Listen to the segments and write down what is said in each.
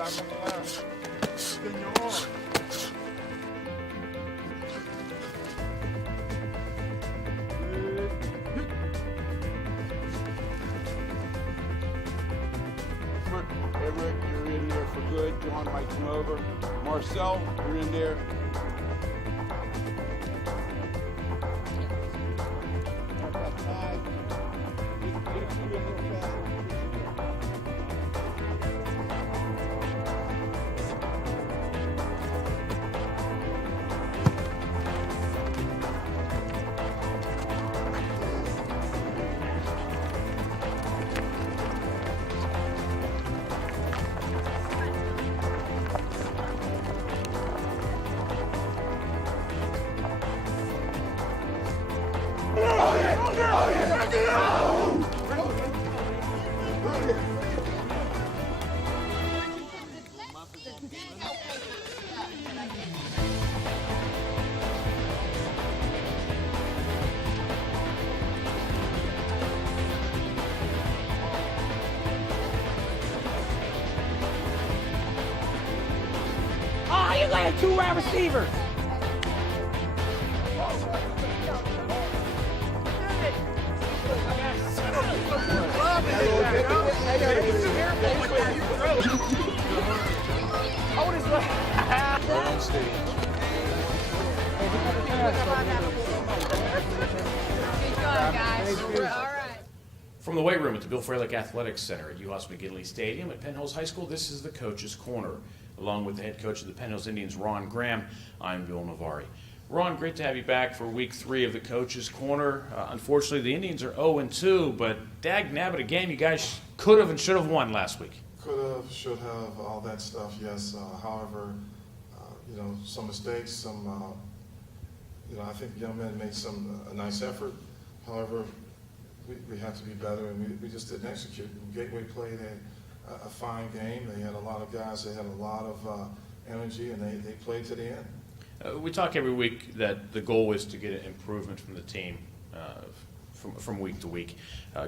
back on the left. Continue on. Everett, you're in there for good. John might come over. Marcel, you're in there. Oh, you got a two-wide receiver. From the weight room at the Bill Freilich Athletics Center at UHAS McGinley Stadium at Penn Hills High School, this is the Coach's Corner. Along with the head coach of the Penn Hills Indians, Ron Graham, I'm Bill Navari. Ron, great to have you back for week 3 of the Coach's Corner. Unfortunately, the Indians are 0-2, but dag nabbit, a game you guys could have and should have won last week. Could have, should have, all that stuff, yes. However, some mistakes, some, I think the young men made a nice effort. However, we had to be better, and we just didn't execute. Gateway played a fine game. They had a lot of guys that had a lot of energy, and they played to the end. We talk every week that the goal is to get an improvement from the team from week to week.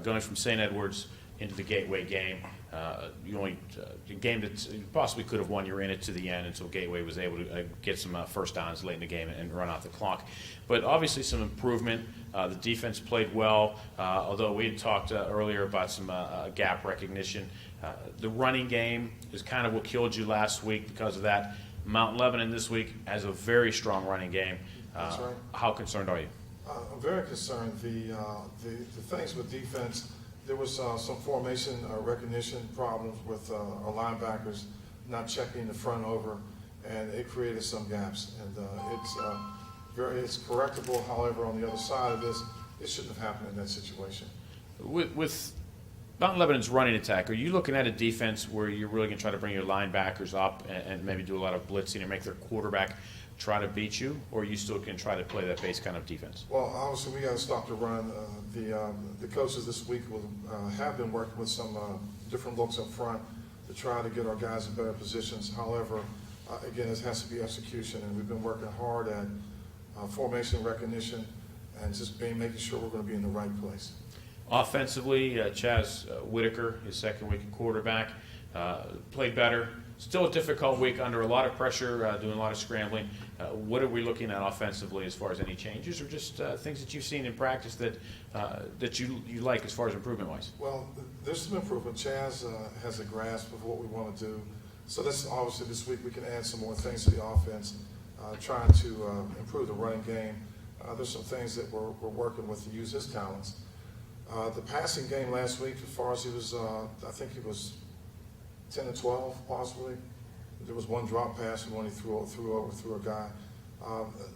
Going from St. Edwards into the Gateway game, a game that you possibly could have won, you're in it to the end until Gateway was able to get some first downs late in the game and run out the clock. But obviously some improvement. The defense played well, although we had talked earlier about some gap recognition. The running game is kind of what killed you last week because of that. Mt Lebanon this week has a very strong running game. That's right. How concerned are you? I'm very concerned. The things with defense, there was some formation recognition problems with our linebackers not checking the front over, and it created some gaps. And it's correctable. However, on the other side of this, it shouldn't have happened in that situation. With Mt Lebanon's running attack, are you looking at a defense where you're really going to try to bring your linebackers up and maybe do a lot of blitzing and make their quarterback try to beat you, or are you still going to try to play that base kind of defense? Well, obviously, we got to stop the run. The coaches this week have been working with some different looks up front to try to get our guys in better positions. However, again, it has to be execution, and we've been working hard at formation recognition and just making sure we're going to be in the right place. Offensively, Chaz Whitaker, his second week at quarterback, played better. Still a difficult week under a lot of pressure, doing a lot of scrambling. What are we looking at offensively as far as any changes, or just things that you've seen in practice that you like as far as improvement-wise? Well, there's some improvement. Chaz has a grasp of what we want to do. So this obviously this week we can add some more things to the offense, trying to improve the running game. There's some things that we're working with to use his talents. The passing game last week, as far as he was, I think he was 10 to 12 possibly. There was one drop pass and one he threw a guy.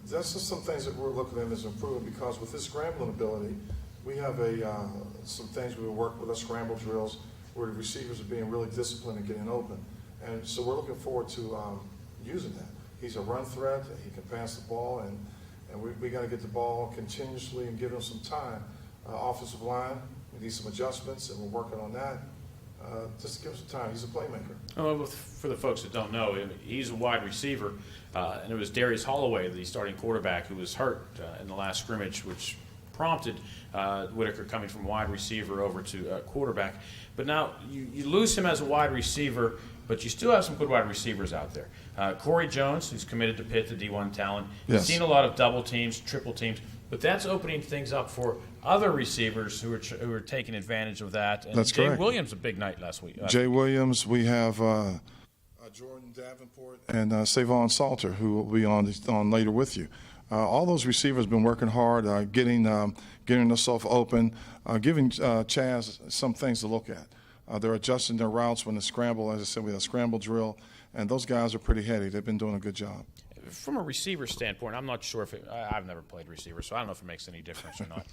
That's just some things that we're looking at as improving, because with his scrambling ability, we have some things we work with our scramble drills where the receivers are being really disciplined and getting open. And so we're looking forward to using that. He's a run threat. He can pass the ball, and we got to get the ball continuously and give him some time. Offensive line, we need some adjustments, and we're working on that. Just to give him some time. He's a playmaker. Oh, for the folks that don't know, he's a wide receiver, and it was Darius Holloway, the starting quarterback, who was hurt in the last scrimmage, which prompted Whitaker coming from wide receiver over to quarterback. But now you lose him as a wide receiver. but you still have some good wide receivers out there. Corey Jones, who's committed to Pitt, the D1 talent. Yes. You've seen a lot of double teams, triple teams, but that's opening things up for other receivers who are taking advantage of that. And That's Jay correct. Williams, a big night last week. Jay Williams, we have Jordan Davenport and Savon Salter, who will be on later with you. All those receivers have been working hard, getting themselves open, giving Chaz some things to look at. They're adjusting their routes when the scramble, as I said, we had a scramble drill, and those guys are pretty heady. They've been doing a good job. From a receiver standpoint, I'm not sure if I've never played receiver, so I don't know if it makes any difference or not.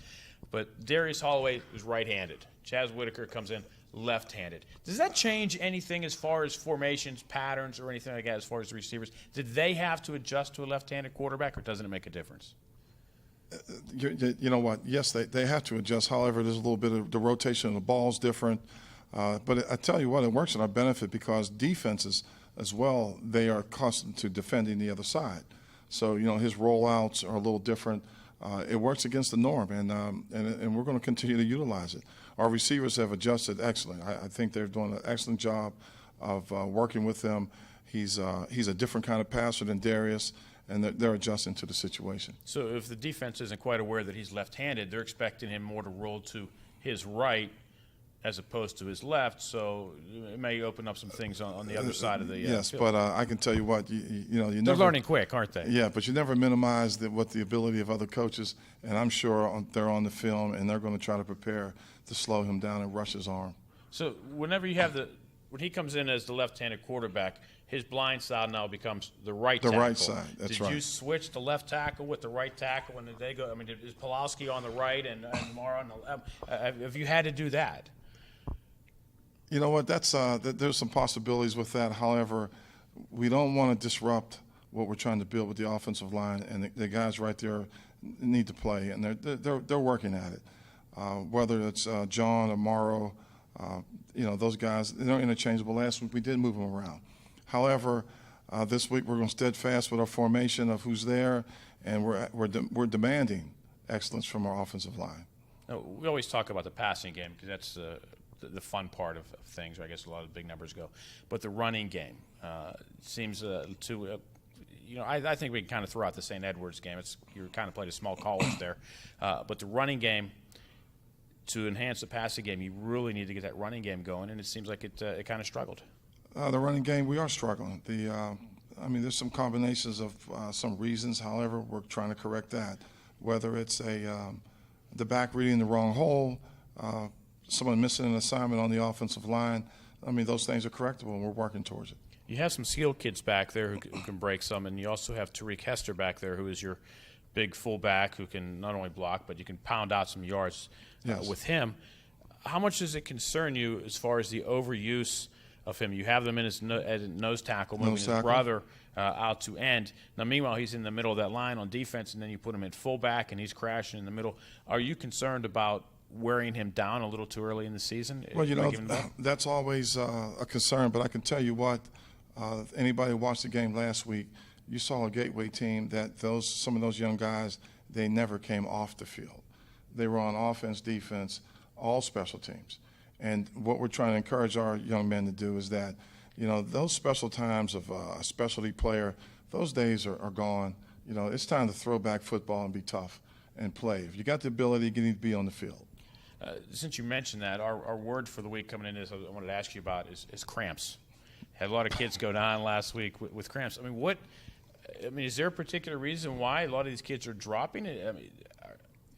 But Darius Holloway is right-handed. Chaz Whitaker comes in left-handed. Does that change anything as far as formations, patterns, or anything like that as far as the receivers? Did they have to adjust to a left-handed quarterback, or doesn't it make a difference? You know what? Yes, they have to adjust. However, there's a little bit of the rotation of the ball is different. But I tell you what, it works in our benefit because defenses as well, they are accustomed to defending the other side. So, his rollouts are a little different. It works against the norm, and we're going to continue to utilize it. Our receivers have adjusted excellent. I think they're doing an excellent job of working with them. He's a different kind of passer than Darius, and they're adjusting to the situation. So if the defense isn't quite aware that he's left-handed, they're expecting him more to roll to his right as opposed to his left, so it may open up some things on the other side of the yes, field. but I can tell you what, you They're never learning quick, aren't they? Yeah, but you never minimize what the ability of other coaches, and I'm sure they're on the film and they're going to try to prepare to slow him down and rush his arm. So whenever you have when he comes in as the left-handed quarterback, his blind side now becomes the right tackle. The right side, that's right. Did you switch to left tackle with the right tackle when they go? I mean, is Pawlowski on the right and Mara on the left? Have you had to do that? You know what? There's some possibilities with that. However, we don't want to disrupt what we're trying to build with the offensive line, and the guys right there need to play, and they're working at it. Whether it's John or Morrow, those guys, they're interchangeable. Last week we did move them around. However, this week we're going to steadfast with our formation of who's there, and we're demanding excellence from our offensive line. No, we always talk about the passing game because that's the fun part of things. I guess a lot of the big numbers go, but the running game seems I think we can kind of throw out the St. Edwards game. You kind of played a small college there, but the running game, to enhance the passing game, you really need to get that running game going, and it seems like it kind of struggled. The running game, we are struggling. There's some combinations of some reasons. However, we're trying to correct that. Whether it's the back reading the wrong hole, someone missing an assignment on the offensive line, those things are correctable, and we're working towards it. You have some skilled kids back there who can break some, and you also have Tariq Hester back there, who is your big fullback who can not only block, but you can pound out some yards with him. How much does it concern you as far as the overuse of him? You have them in as nose tackle, moving his brother out to end. Now, meanwhile, he's in the middle of that line on defense, and then you put him in fullback, and he's crashing in the middle. Are you concerned about wearing him down a little too early in the season? Well, that's always a concern, but I can tell you what, anybody who watched the game last week, you saw a Gateway team that some of those young guys, they never came off the field. They were on offense, defense, all special teams. And what we're trying to encourage our young men to do is that, those special times of a specialty player, those days are gone. It's time to throw back football and be tough and play. If you got the ability, you need to be on the field. Since you mentioned that, our word for the week coming in I wanted to ask you about is cramps. Had a lot of kids go down last week with cramps. Is there a particular reason why a lot of these kids are dropping it?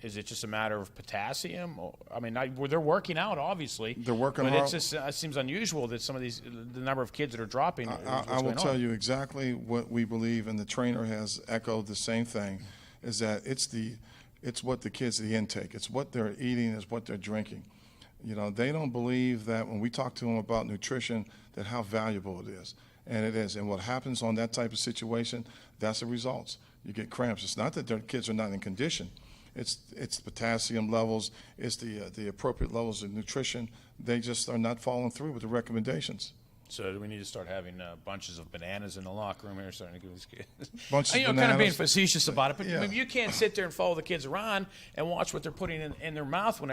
Is it just a matter of potassium? They're working out, obviously. They're working hard. But it seems unusual that some of the number of kids that are dropping. I will tell you exactly what we believe, and the trainer has echoed the same thing, is that it's what the kids, the intake. It's what they're eating, it's what they're drinking. They don't believe that when we talk to them about nutrition, that how valuable it is. And it is. And what happens on that type of situation, that's the results. You get cramps. It's not that their kids are not in condition. It's potassium levels. It's the appropriate levels of nutrition. They just are not following through with the recommendations. So we need to start having bunches of bananas in the locker room here, starting to give these kids. Bunches of Kind of being bananas. facetious about it, but Yeah. I mean, you can't sit there and follow the kids around and watch what they're putting in their mouth when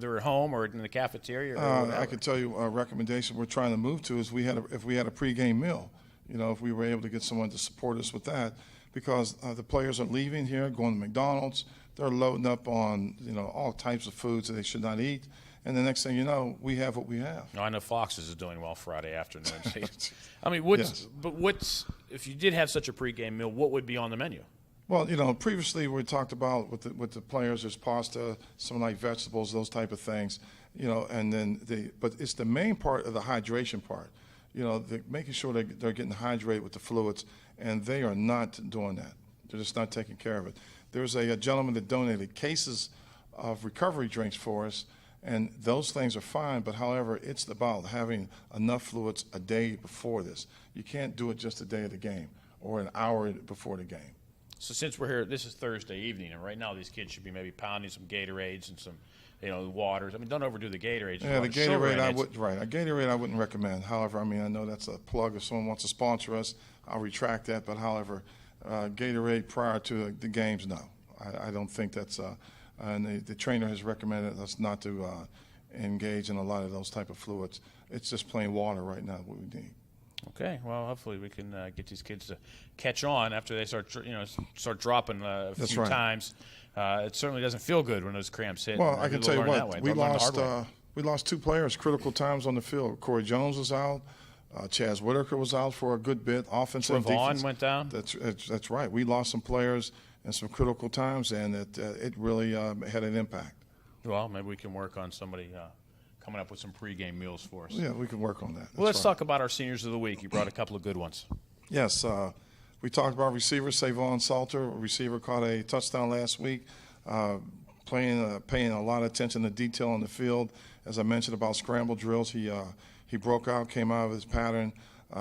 they're at home or in the cafeteria. Or whatever. I could tell you a recommendation we're trying to move to is if we had a pregame meal, if we were able to get someone to support us with that, because the players are leaving here, going to McDonald's, they're loading up on all types of foods that they should not eat, and the next thing you know, we have what we have. I know Fox's is doing well Friday afternoon. I mean, Yes. what's if you did have such a pregame meal, what would be on the menu? Well, previously we talked about with the players, there's pasta, some like vegetables, those type of things, and then but it's the main part of the hydration part, making sure they're getting hydrated with the fluids, and they are not doing that. They're just not taking care of it. There's a gentleman that donated cases of recovery drinks for us, and those things are fine, but however, it's about having enough fluids a day before this. You can't do it just a day of the game or an hour before the game. So since we're here, this is Thursday evening, and right now these kids should be maybe pounding some Gatorades and some, waters. I mean, don't overdo the Gatorades. Yeah, the Gatorade a Gatorade I wouldn't recommend. However, I mean, I know that's a plug. If someone wants to sponsor us, I'll retract that. But however, Gatorade prior to the games, no. I don't think that's and the trainer has recommended us not to engage in a lot of those type of fluids. It's just plain water right now, what we need. Okay, well, hopefully we can get these kids to catch on after they start dropping a That's few right. times. It certainly doesn't feel good when those cramps hit. Well, I can tell you Learn that what, way. we They'll learn the hard way. lost two players critical times on the field. Corey Jones was out. Chaz Whitaker was out for a good bit. Offensive and Vaughn defense. went down. That's right. We lost some players in some critical times, and it really had an impact. Well, maybe we can work on somebody coming up with some pregame meals for us. Yeah, we can work on that. Well, let's That's right. talk about our seniors of the week. You brought a couple of good ones. Yes, we talked about receiver Savon Salter. A receiver caught a touchdown last week, paying a lot of attention to detail on the field. As I mentioned about scramble drills, he broke out, came out of his pattern,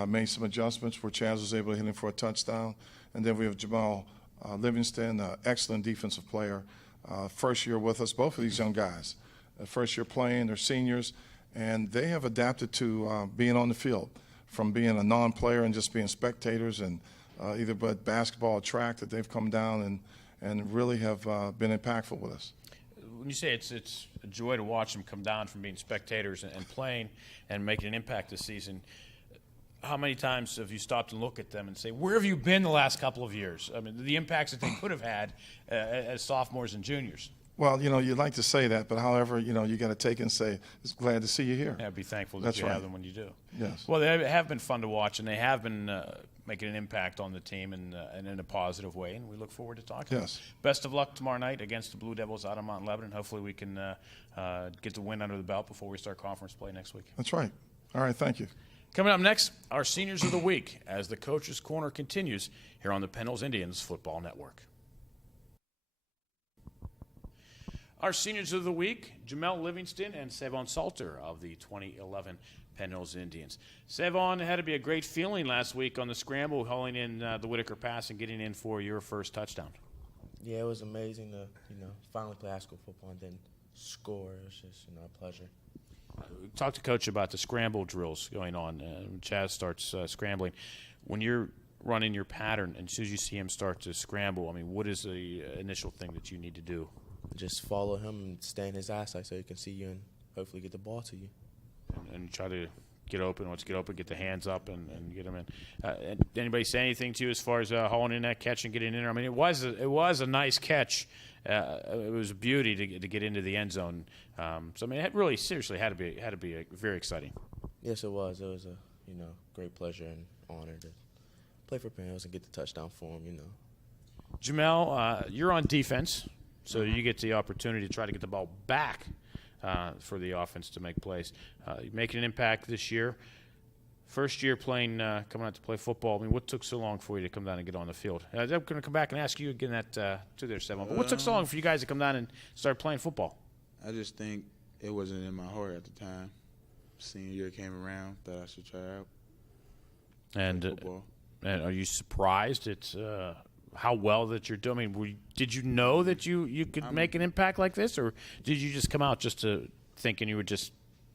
made some adjustments where Chaz was able to hit him for a touchdown. And then we have Jamal Livingston, excellent defensive player, first year with us. Both of these young guys, first year playing, they're seniors, and they have adapted to being on the field, from being a non-player and just being spectators and either but basketball or track, that they've come down and really have been impactful with us. When you say it's a joy to watch them come down from being spectators and playing and making an impact this season, how many times have you stopped and looked at them and say, where have you been the last couple of years? I mean, the impacts that they could have had as sophomores and juniors. Well, you'd like to say that, but however, you got to take it and say, it's glad to see you here. Yeah, be thankful that That's you right. have them when you do. Yes. Well, they have been fun to watch, and they have been making an impact on the team and in a positive way, and we look forward to talking to them. Yes. Best of luck tomorrow night against the Blue Devils out of Mount Lebanon. Hopefully we can get the win under the belt before we start conference play next week. That's right. All right, thank you. Coming up next, our Seniors of the Week as the Coach's Corner continues here on the Penn Indians Football Network. Our Seniors of the Week, Jamel Livingston and Savon Salter of the 2011 Penn Indians. Savon, it had to be a great feeling last week on the scramble, hauling in the Whitaker pass and getting in for your first touchdown. Yeah, it was amazing to, finally play high school football and then score. It was just, a pleasure. Talk to Coach about the scramble drills going on. Chaz starts scrambling. When you're running your pattern, and as soon as you see him start to scramble, I mean, what is the initial thing that you need to do? Just follow him and stay in his eyesight so he can see you and hopefully get the ball to you. And try to get open. Once you get open, get the hands up and get them in. And anybody say anything to you as far as hauling in that catch and getting in there? I mean, it was a nice catch. It was a beauty to get into the end zone. So I mean, it really seriously had to be very exciting. Yes, it was. It was a great pleasure and honor to play for Penn and get the touchdown for him. Jamel, you're on defense, so you get the opportunity to try to get the ball back for the offense to make plays. You're making an impact this year. First year playing, coming out to play football. I mean, what took so long for you to come down and get on the field? I'm going to come back and ask you again that to there, Savon. But what took so long for you guys to come down and start playing football? I just think it wasn't in my heart at the time. Senior year came around, thought I should try out And football. And are you surprised at how well that you're doing? I mean, did you know that you could make an impact like this, or did you just come out just to thinking you would just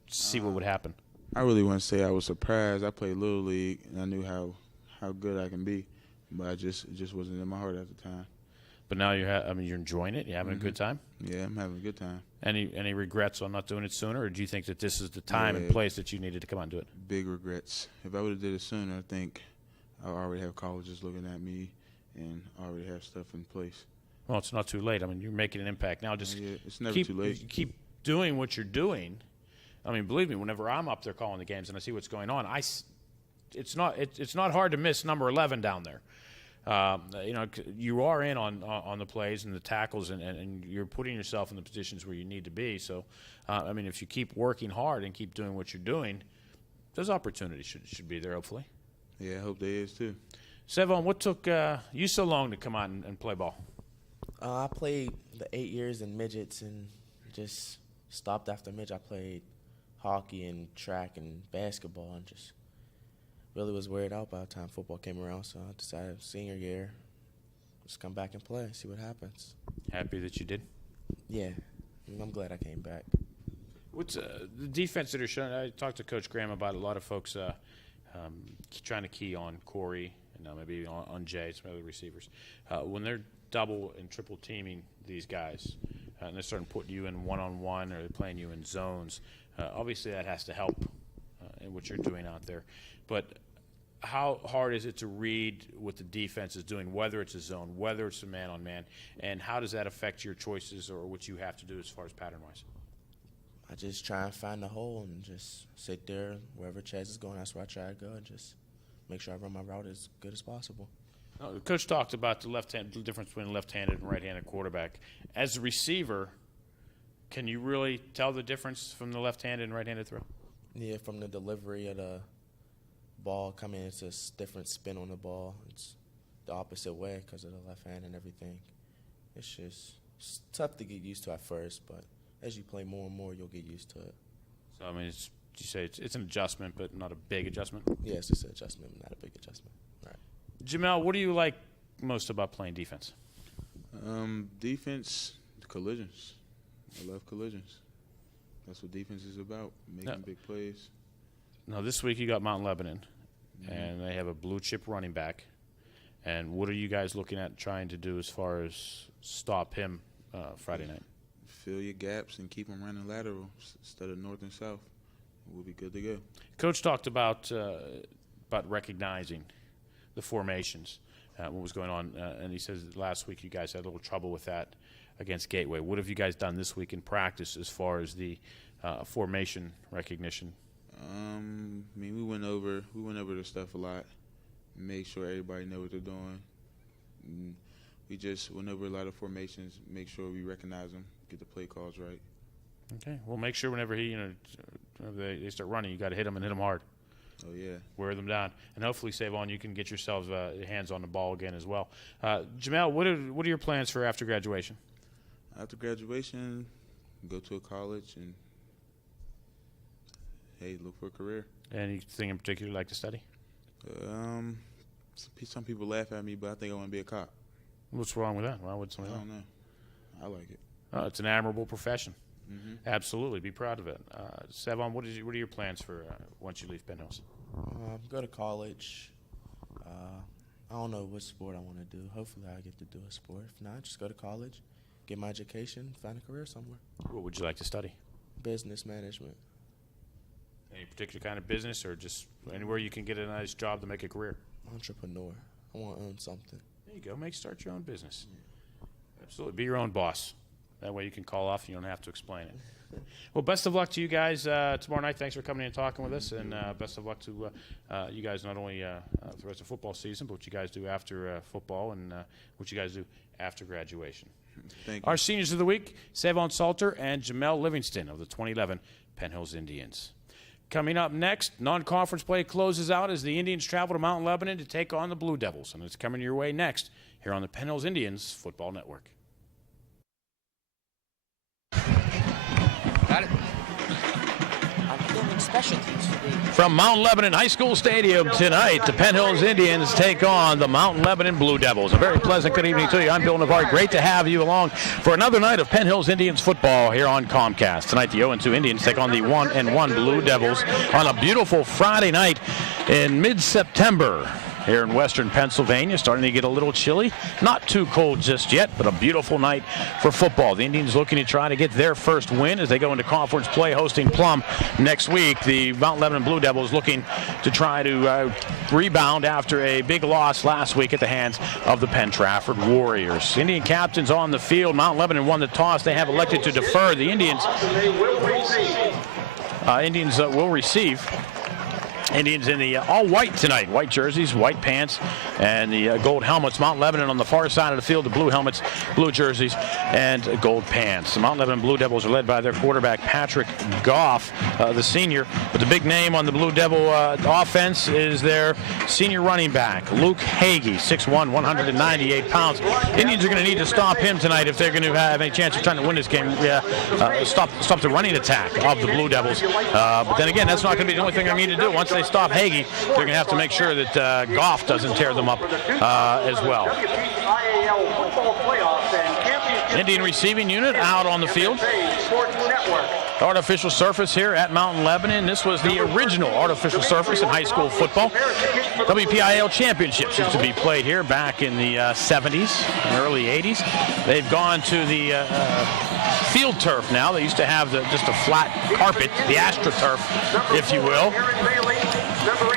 see what would happen? I really wouldn't say I was surprised. I played Little League, and I knew how good I can be, but it just wasn't in my heart at the time. But now you're enjoying it. You're having a good time. Yeah, I'm having a good time. Any regrets on not doing it sooner, or do you think that this is the time and place that you needed to come out and do it? Big regrets. If I would have did it sooner, I think I already have colleges looking at me and already have stuff in place. Well, it's not too late. I mean, you're making an impact now. Just Yeah, it's never too late. Keep doing what you're doing. I mean, believe me, whenever I'm up there calling the games and I see what's going on, it's not hard to miss number 11 down there. You are in on the plays and the tackles, and you're putting yourself in the positions where you need to be. So, I mean, if you keep working hard and keep doing what you're doing, those opportunities should be there, hopefully. Yeah, I hope there is too. Sevon, what took you so long to come out and play ball? I played the 8 years in midgets and just stopped after midget. I played hockey and track and basketball and just really was wearied out by the time football came around. So I decided senior year, just come back and play, see what happens. Happy that you did? Yeah, I'm glad I came back. What's the defense that are showing? I talked to Coach Graham about a lot of folks trying to key on Corey and maybe on Jay, some other receivers. When they're double and triple teaming these guys, and they're starting putting you in one-on-one or they're playing you in zones, obviously that has to help in what you're doing out there. But how hard is it to read what the defense is doing, whether it's a zone, whether it's a man-on-man, and how does that affect your choices or what you have to do as far as pattern-wise? I just try and find the hole and just sit there wherever Chaz is going. That's where I try to go and just make sure I run my route as good as possible. Coach talked about the difference between left-handed and right-handed quarterback. As a receiver, can you really tell the difference from the left-handed and right-handed throw? Yeah, from the delivery of the ball coming, it's a different spin on the ball. It's the opposite way because of the left hand and everything. It's tough to get used to at first, but as you play more and more, you'll get used to it. So, I mean, you say it's an adjustment, but not a big adjustment? Yes, it's an adjustment, but not a big adjustment. Right. Jamel, what do you like most about playing defense? Defense, collisions. I love collisions. That's what defense is about, making big plays. Now, this week you got Mt Lebanon, and they have a blue-chip running back. And what are you guys looking at trying to do as far as stop him Friday night? Fill your gaps and keep them running lateral instead of north and south. We'll be good to go. Coach talked about recognizing the formations, what was going on, and he says that last week you guys had a little trouble with that against Gateway. What have you guys done this week in practice as far as the formation recognition? I mean, we went over the stuff a lot, make sure everybody know what they're doing. And we just went over a lot of formations, make sure we recognize them, get the play calls right. Okay, well, make sure whenever they start running, you got to hit them and hit them hard. Oh yeah, wear them down, and hopefully, Savon, you can get yourselves hands on the ball again as well. Jamel, what are your plans for after graduation? After graduation, go to a college and look for a career. Anything in particular you like to study? Some people laugh at me, but I think I want to be a cop. What's wrong with that? Why would somebody? I don't know. I like it. It's an admirable profession. Mm-hmm. Absolutely, be proud of it. Savon, what are your plans for once you leave Penn Hills? Go to college. I don't know what sport I want to do. Hopefully I get to do a sport. If not, just go to college, get my education, find a career somewhere. What would you like to study? Business management. Any particular kind of business, or just anywhere you can get a nice job to make a career? Entrepreneur. I want to own something. There you go. Start your own business. Absolutely. Be your own boss. That way you can call off and you don't have to explain it. Well, best of luck to you guys tomorrow night. Thanks for coming in and talking with us, and best of luck to you guys, not only the rest of football season, but what you guys do after football and what you guys do after graduation. Thank you. Our seniors of the week, Savon Salter and Jamel Livingston of the 2011 Penn Hills Indians. Coming up next, non-conference play closes out as the Indians travel to Mt Lebanon to take on the Blue Devils, and it's coming your way next here on the Penn Hills Indians Football Network. Got it. I'm feeling special teams for me. From Mount Lebanon High School Stadium tonight, the Penn Hills Indians take on the Mount Lebanon Blue Devils. A very pleasant good evening to you. I'm Bill Navarre. Great to have you along for another night of Penn Hills Indians football here on Comcast. Tonight, the 0-2 Indians take on the 1-1 Blue Devils on a beautiful Friday night in mid-September. Here in western Pennsylvania, starting to get a little chilly. Not too cold just yet, but a beautiful night for football. The Indians looking to try to get their first win as they go into conference play hosting Plum next week. The Mount Lebanon Blue Devils looking to try to rebound after a big loss last week at the hands of the Penn Trafford Warriors. Indian captains on the field. Mount Lebanon won the toss. They have elected to defer. The Indians will receive. Indians in the all-white tonight. White jerseys, white pants, and the gold helmets. Mount Lebanon on the far side of the field, the blue helmets, blue jerseys, and gold pants. The Mount Lebanon Blue Devils are led by their quarterback, Patrick Goff, the senior. But the big name on the Blue Devil offense is their senior running back, Luke Hagee, 6'1", 198 pounds. Indians are going to need to stop him tonight if they're going to have any chance of trying to win this game. Stop the running attack of the Blue Devils. But then again, that's not going to be the only thing they need to do. Once they stop Hagee, they're going to have to make sure that Goff doesn't tear them up as well. Indian receiving unit out on the field. Artificial surface here at Mount Lebanon. This was the original artificial surface in high school football. WPIAL championships used to be played here back in the 70s and early 80s. They've gone to the field turf now. They used to have just a flat carpet, the AstroTurf, if you will.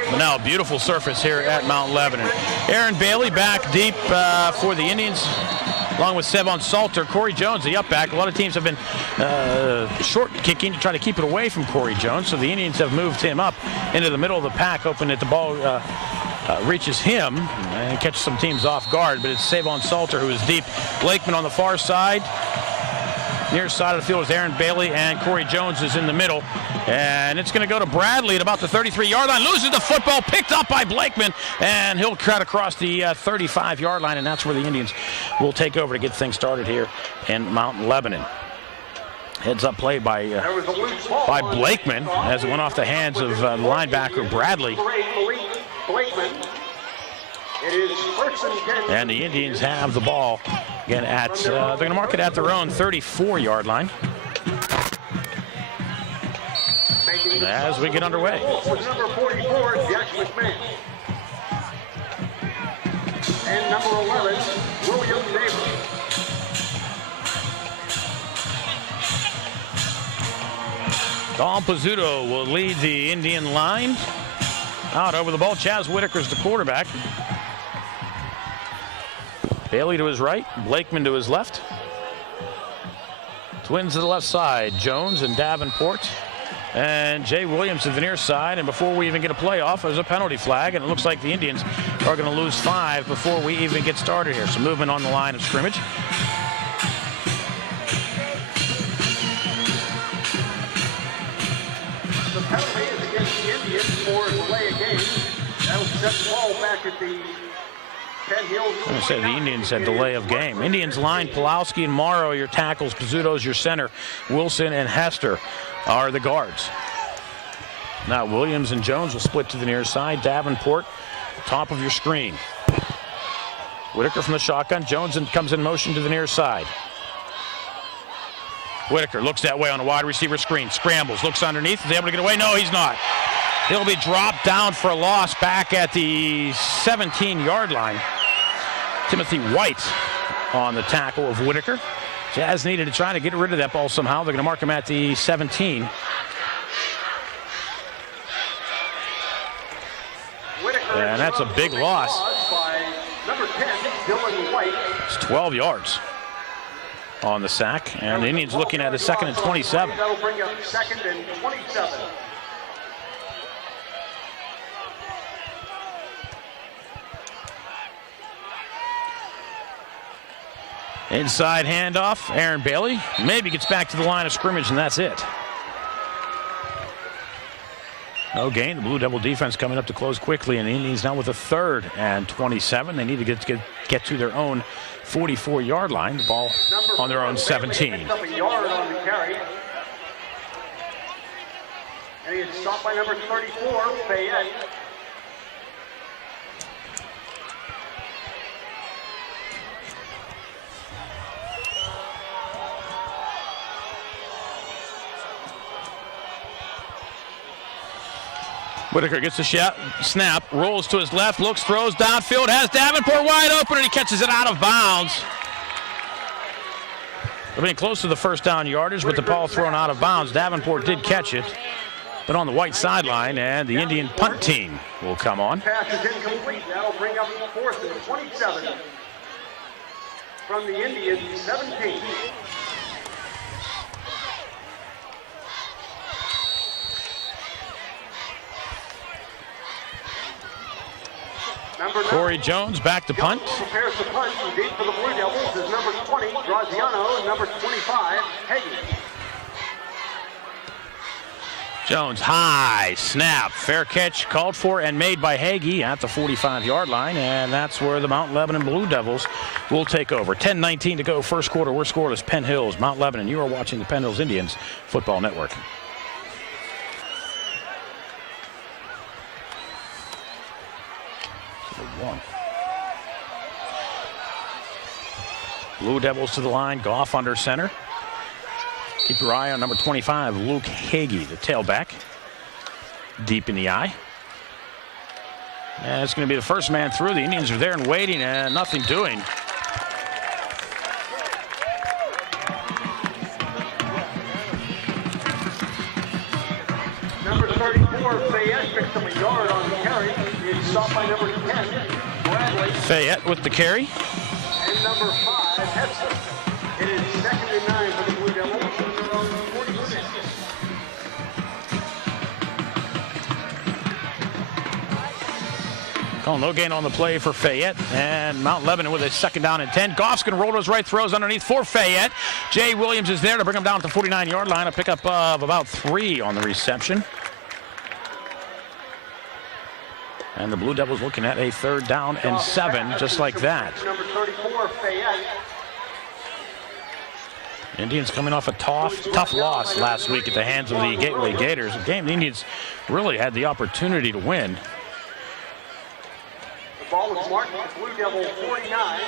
But now a beautiful surface here at Mount Lebanon. Aaron Bailey back deep for the Indians, along with Sevon Salter. Corey Jones, the up back. A lot of teams have been short kicking to try to keep it away from Corey Jones, so the Indians have moved him up into the middle of the pack, hoping that the ball reaches him and catches some teams off guard. But it's Sevon Salter who is deep. Blakeman on the far side. Near side of the field is Aaron Bailey, and Corey Jones is in the middle. And it's going to go to Bradley at about the 33-yard line. Loses the football, picked up by Blakeman, and he'll cut across the 35-yard line, and that's where the Indians will take over to get things started here in Mount Lebanon. Heads up play by Blakeman as it went off the hands of the linebacker Bradley. And the Indians have the ball again at, they're going to mark it at their own 34-yard line as we get underway. Number 44, Jack McMahon. And number 11, William Davis. Don Pizzuto will lead the Indian line. Out over the ball, Chaz Whitaker's the quarterback. Bailey to his right, Blakeman to his left. Twins to the left side, Jones and Davenport. And Jay Williams to the near side. And before we even get a playoff, there's a penalty flag. And it looks like the Indians are going to lose 5 before we even get started here. So movement on the line of scrimmage. The penalty is against the Indians for delay of game. That was set the ball back at the Penn Hills. I said the Indians had delay of game. Indians line, Pulowski and Morrow, your tackles. Pizzuto's your center. Wilson and Hester are the guards. Now Williams and Jones will split to the near side. Davenport, top of your screen. Whitaker from the shotgun. Jones comes in motion to the near side. Whitaker looks that way on a wide receiver screen. Scrambles, looks underneath. Is able to get away? No, he's not. He'll be dropped down for a loss back at the 17-yard line. Timothy White on the tackle of Whitaker. Jazz needed to try to get rid of that ball somehow. They're going to mark him at the 17. And that's a big loss. By number 10, Dylan White. It's 12 yards on the sack. And the Indians looking at a 2nd and 27. That'll bring up 2nd and 27. Inside handoff, Aaron Bailey maybe gets back to the line of scrimmage, and that's it. No gain. The Blue Devil defense coming up to close quickly, and the Indians now with a 3rd and 27. They need to get to their own 44-yard line. The ball on their own 17. And he is stopped by number 34, Fayette. Whitaker gets the snap, rolls to his left, looks, throws downfield, has Davenport wide open, and he catches it out of bounds. I mean, close to the first down yardage with the ball thrown out of bounds. Davenport did catch it, but on the white sideline, and the Indian punt team will come on. Pass is incomplete. That'll bring up 4th and 27 from the Indians, 17. Corey Jones back to punt. Prepares the punt, and deep for the Blue Devils is number 20, Graziano, and number 25, Hagen. Jones, high snap, fair catch called for and made by Hagee at the 45-yard line, and that's where the Mount Lebanon Blue Devils will take over. 10:19 to go, first quarter. We're scoreless. Penn Hills, Mount Lebanon. You are watching the Penn Hills Indians Football Network. Blue Devils to the line, Goff under center. Keep your eye on number 25, Luke Hagee, the tailback. Deep in the eye. And it's going to be the first man through. The Indians are there and waiting, and nothing doing. Number 34, Fayette, picks up a yard on the carry. It's stopped by number 10, Bradley. Fayette with the carry. And number 5, Hudson. It is 2nd and 9 for the Blue Devils. 46. Call no gain on the play for Fayette, and Mount Lebanon with a 2nd down and 10. Goff's going to roll to his right, throws underneath for Fayette. Jay Williams is there to bring him down to the 49-yard line. A pickup of about 3 on the reception. And the Blue Devils looking at a 3rd down and 7, just like that. Number 34, Fayette. Indians coming off a tough loss last week at the hands of the Gateway Gators. A game the Indians really had the opportunity to win. The ball is marked at the Blue Devil 49.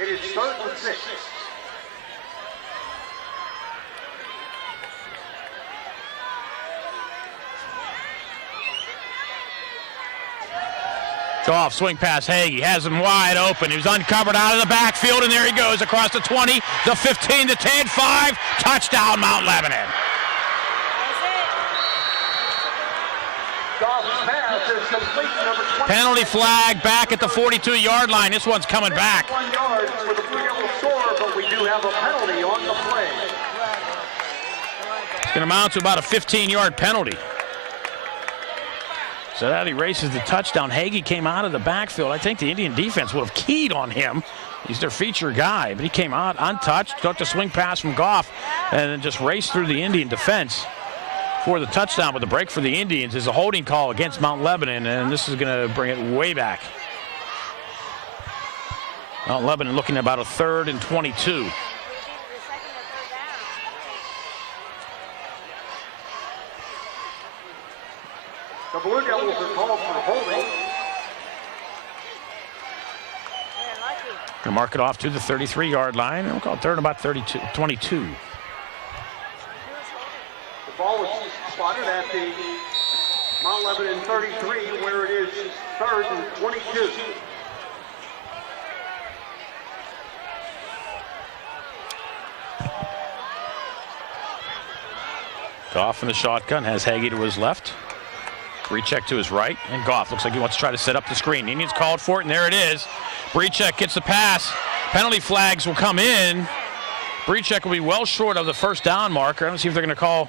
It is 3rd and 6. Goff, swing pass, Hagee has him wide open. He was uncovered out of the backfield, and there he goes across the 20, the 15, the 10, 5. Touchdown, Mount Lebanon. Goff's pass is complete. Number 20. Penalty flag back at the 42-yard line. This one's coming back. 1 yard for the Blue Devil score, but we do have a penalty on the play. It's going to amount to about a 15-yard penalty. So that erases the touchdown. Hagee came out of the backfield. I think the Indian defense would have keyed on him. He's their feature guy, but he came out untouched, took the swing pass from Goff, and then just raced through the Indian defense for the touchdown. But the break for the Indians is a holding call against Mount Lebanon, and this is going to bring it way back. Mount Lebanon looking at about a 3rd and 22. The Blue Devils are called for holding. Gonna mark it off to the 33-yard line. We'll call it 3rd and about 22. The ball is spotted at the Mount Lebanon 33, where it is 3rd and 22. Goff in the shotgun, has Hagee to his left. Brecheck to his right, and Goff looks like he wants to try to set up the screen. Indians called for it, and there it is. Brecheck gets the pass. Penalty flags will come in. Brecheck will be well short of the 1st down marker. I don't see if they're going to call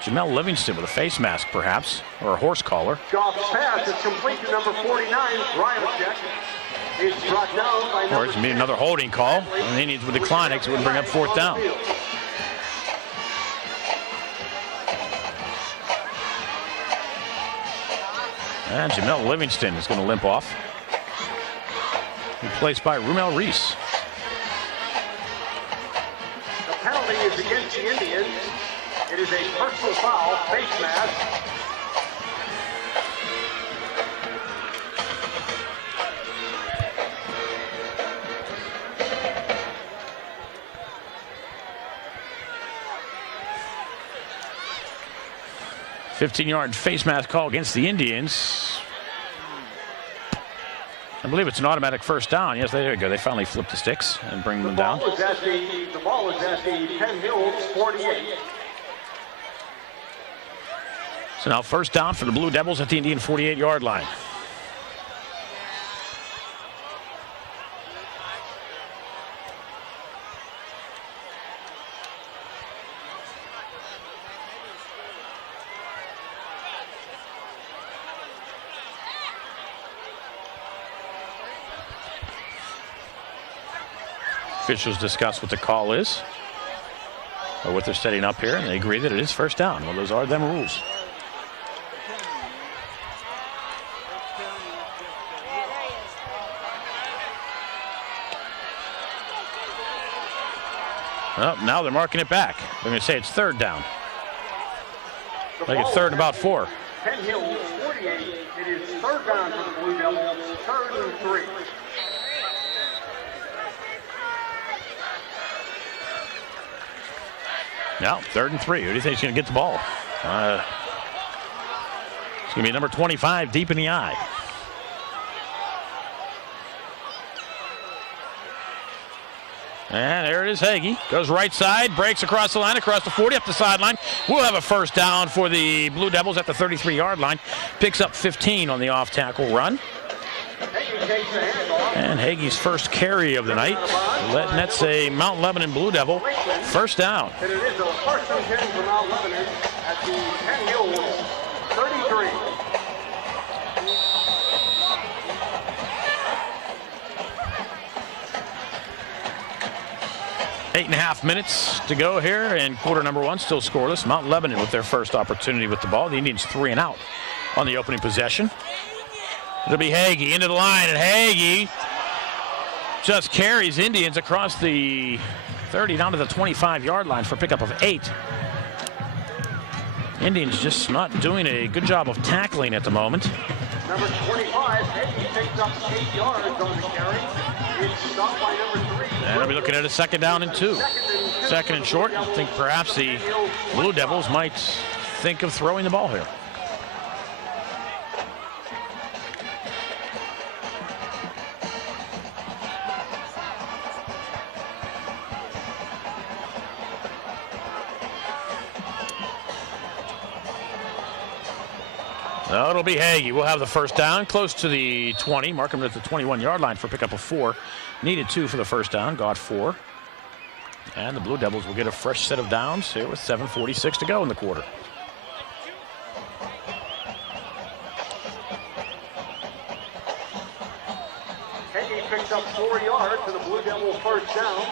Jamel Livingston with a face mask, perhaps, or a horse collar. Goff's pass is complete to number 49, Brecheck. It's brought down by Or it's going to be another holding call, and the Indians would decline it because it would bring up 4th down. And Jamel Livingston is going to limp off. Replaced by Rumel Reese. The penalty is against the Indians. It is a personal foul, face mask. $15-yard face mask call against the Indians. I believe it's an automatic first down. Yes, there you go. They finally flipped the sticks and bring them down. The ball is at the Penn Hills 48. So now first down for the Blue Devils at the Indian 48-yard line. Officials discuss what the call is, or what they're setting up here, and they agree that it is first down. Well, those are them rules. Well, now they're marking it back. They're going to say it's third down. Like it's third and about 4. Penn Hills 48. It is third down for the Blue Devils. 3rd and 3. Now, 3rd and 3. Who do you think is going to get the ball? It's going to be number 25 deep in the eye. And there it is, Hagee. Goes right side, breaks across the line, across the 40, up the sideline. We'll have a first down for the Blue Devils at the 33-yard line. Picks up 15 on the off-tackle run. And Hagee's first carry of the night. And that's a Mount Lebanon Blue Devil first down. And it is a first and 10 for Mount Lebanon at the Penn Hills 33. Eight and a half minutes to go here in quarter number 1, still scoreless. Mount Lebanon with their first opportunity with the ball. The Indians 3 and out on the opening possession. It'll be Hagee into the line, and Hagee just carries Indians across the 30 down to the 25-yard line for a pickup of 8. Indians just not doing a good job of tackling at the moment. Number 25, Hagee picks up 8 yards on the carry. It's stopped by number 3. And I'll be looking at a 2nd down and 2. 2nd and short. I think perhaps the Blue Devils might think of throwing the ball here. No, it'll be Hagee. We'll have the first down close to the 20. Mark him at the 21-yard line for a pickup of 4. Needed 2 for the first down. Got 4. And the Blue Devils will get a fresh set of downs here with 7:46 to go in the quarter. Hagee picks up 4 yards to the Blue Devil first down.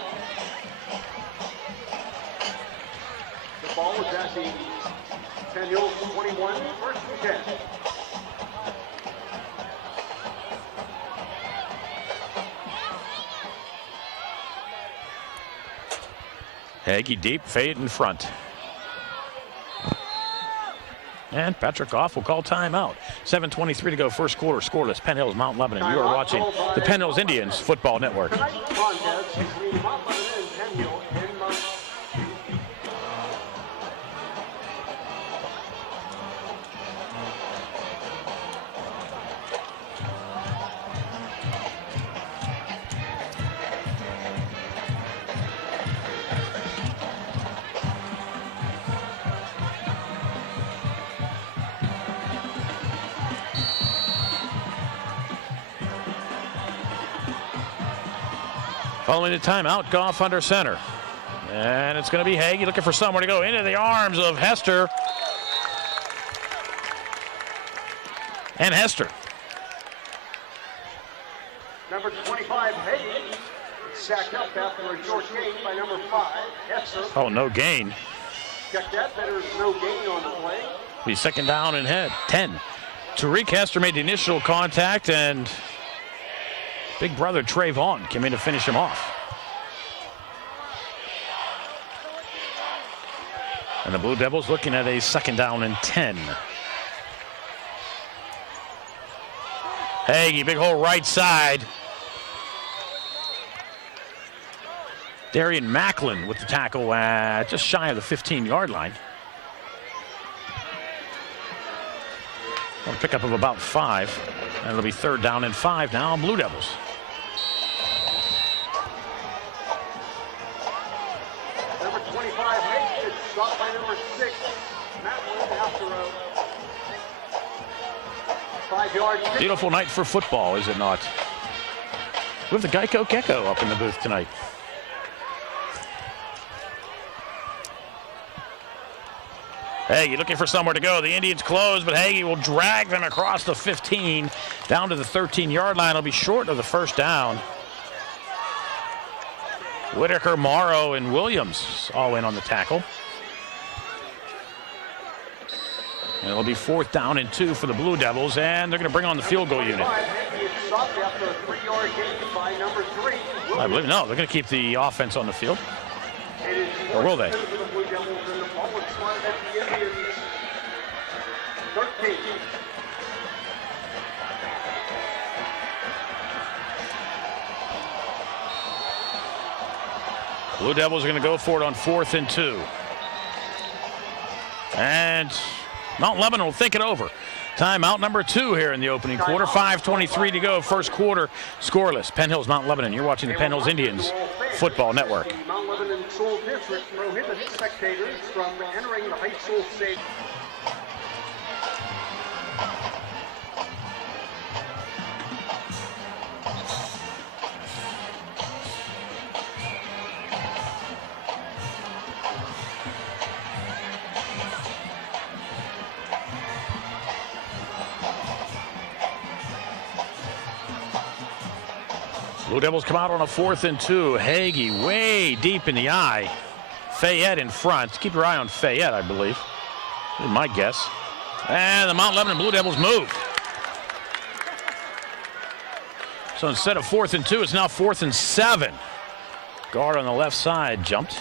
The ball is at the Penn Hills 21, 1st and 10. Hagee deep, fade in front. And Patrick Goff will call timeout. 7:23 to go, first quarter, scoreless. Penn Hills, Mount Lebanon. You are watching the Penn Hills Indians Football Network. Tonight's contest between Mount Lebanon and Penn Hills in Mount. Following the timeout, Goff under center. And it's going to be Hagee looking for somewhere to go into the arms of Hester. And Hester. Number 25, Hagee, sacked up after a short gain by number 5, Hester. Oh, no gain. Check that, there's no gain on the play. Be 2nd down and 10. Tariq Hester made the initial contact, and big brother Trayvon came in to finish him off. And the Blue Devils looking at a 2nd down and 10. Hagee, big hole right side. Darian Macklin with the tackle at just shy of the 15-yard line. A pickup of about 5. And it'll be 3rd down and 5 now, Blue Devils. Number 25, Hayes, stopped by number 6, Macklin after a 5-yard. Beautiful night for football, is it not? We have the Geico Gecko up in the booth tonight. Hagee looking for somewhere to go. The Indians close, but Hagee will drag them across the 15 down to the 13-yard line. It'll be short of the 1st down. Whitaker, Morrow, and Williams all in on the tackle. And it'll be 4th down and 2 for the Blue Devils, and they're going to bring on the field goal unit. I believe, no, they're going to keep the offense on the field. Or will they? Blue Devils are going to go for it on 4th and 2. And Mount Lebanon will think it over. Timeout number 2 here in the opening quarter. 5:23 to go. First quarter scoreless. Penn Hills, Mount Lebanon. You're watching the Penn Hills Indians Football Network. Mount Lebanon School District prohibits spectators from entering the high school stadium. Blue Devils come out on a 4th and 2. Hagee way deep in the eye. Fayette in front. Keep your eye on Fayette, I believe. That's my guess. And the Mount Lebanon Blue Devils move. So instead of 4th and 2, it's now 4th and 7. Guard on the left side jumped.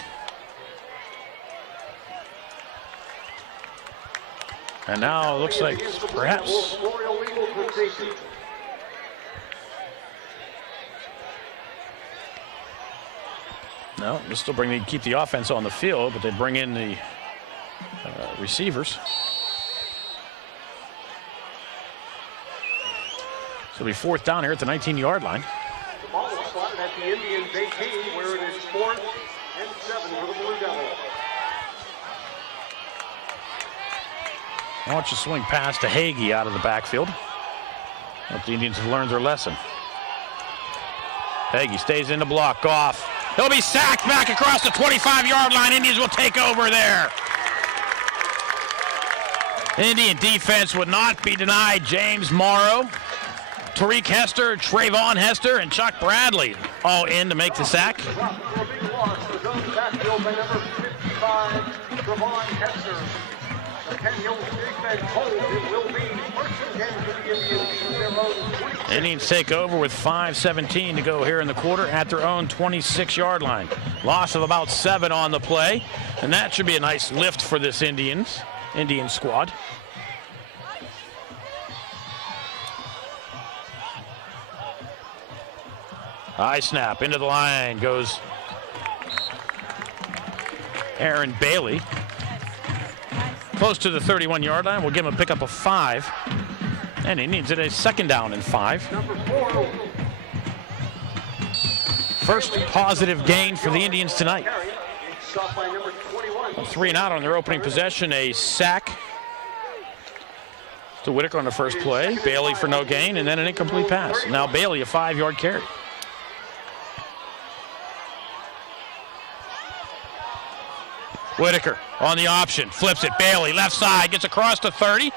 And now it looks like perhaps no, they'll still keep the offense on the field, but they bring in the receivers. So it'll be 4th down here at the 19-yard line. The ball is spotted at the Indian vacate, where it is 4th and 7 for the Blue Devils. Why don't you swing pass to Hagee out of the backfield? Hope the Indians have learned their lesson. Hagee stays in the block, off. He'll be sacked back across the 25-yard line. Indians will take over there. Indian defense would not be denied. James Morrow, Tariq Hester, Trayvon Hester, and Chuck Bradley all in to make the sack. Indians take over with 5:17 to go here in the quarter at their own 26-yard line. Loss of about 7 on the play, and that should be a nice lift for this Indian squad. High snap into the line goes Aaron Bailey. Close to the 31-yard line. We'll give him a pickup of 5. And Indians at a 2nd down and 5. First positive gain for the Indians tonight. 3 and out on their opening possession. A sack to Whitaker on the first play. Bailey for no gain, and then an incomplete pass. Now Bailey, a 5-yard carry. Whitaker on the option, flips it. Bailey, left side, gets across to 30.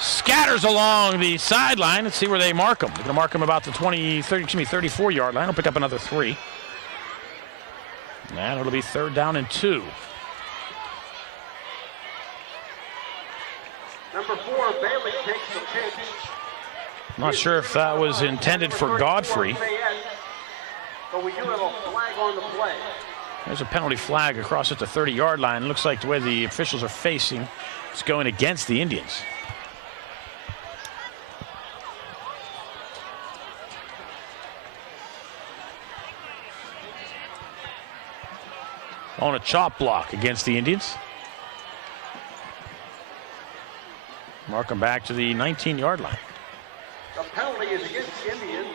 Scatters along the sideline. Let's see where they mark him. They're going to mark him about the 34-yard line. He'll pick up another 3. And it'll be 3rd down and 2. Number 4, Bailey takes the pitch. Not sure if that was intended for Godfrey. But we do have a flag on the play. There's a penalty flag across at the 30-yard line. Looks like the way the officials are facing, it's going against the Indians. On a chop block against the Indians. Mark them back to the 19-yard line. The penalty is against the Indians.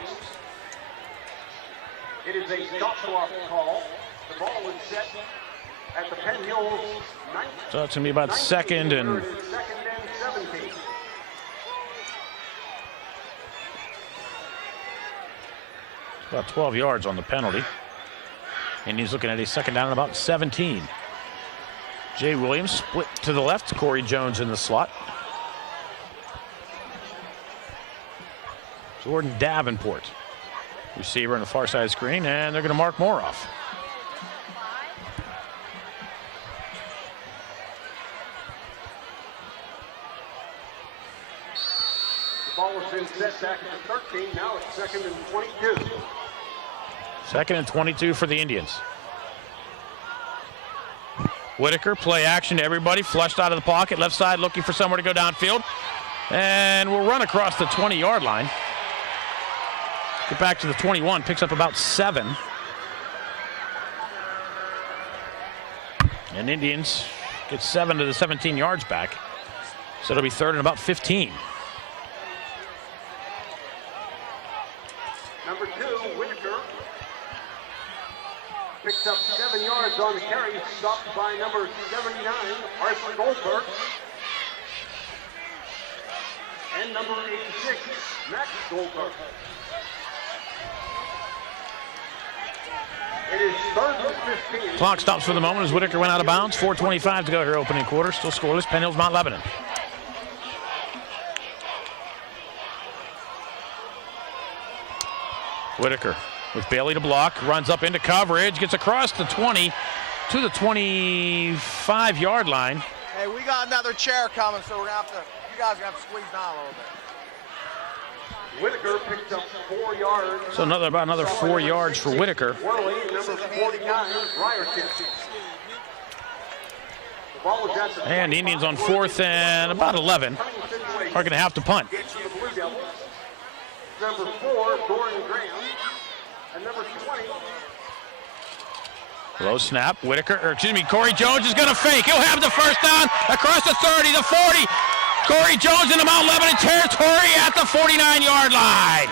It is a stop block call. The ball is set at the Penn Hills 19. So it's going to be about second and 17. about 12 yards on the penalty. And he's looking at a second down and about 17. Jay Williams split to the left. Corey Jones in the slot. Jordan Davenport, receiver on the far side of the screen, and they're going to mark Moore off. The ball has been set back at the 13. Now it's second and 22. Second and 22 for the Indians. Whitaker, play action to everybody, flushed out of the pocket, left side looking for somewhere to go downfield. And we'll run across the 20-yard line. Get back to the 21, picks up about 7. And Indians get 7 to the 17 yards back. So it'll be third and about 15. Number 2, Whitaker. Picks up 7 yards on the carry, stopped by number 79, Arthur Goldberg. And number 86, Max Goldberg. It is third and 15. Clock stops for the moment as Whitaker went out of bounds. 4:25 to go here, opening quarter. Still scoreless. Penn Hills, Mount Lebanon. Whitaker with Bailey to block, runs up into coverage, gets across the 20 to the 25-yard line. Hey, we got another chair coming, so we're gonna have to. You guys are gonna have to squeeze down a little bit. Whitaker picked up 4 yards. So about another 4 yards for Whitaker. Worley, number 49, Briarton. The ball was at the And the Indians on 4th and about 11 are going to have to punt. Gets to the Blue Devils. Number 4, Dorian Graham. And number 20. Low snap. Corey Jones is going to fake. He'll have the first down across the 30, the 40. Corey Jones in the Mount Lebanon territory at the 49-yard line.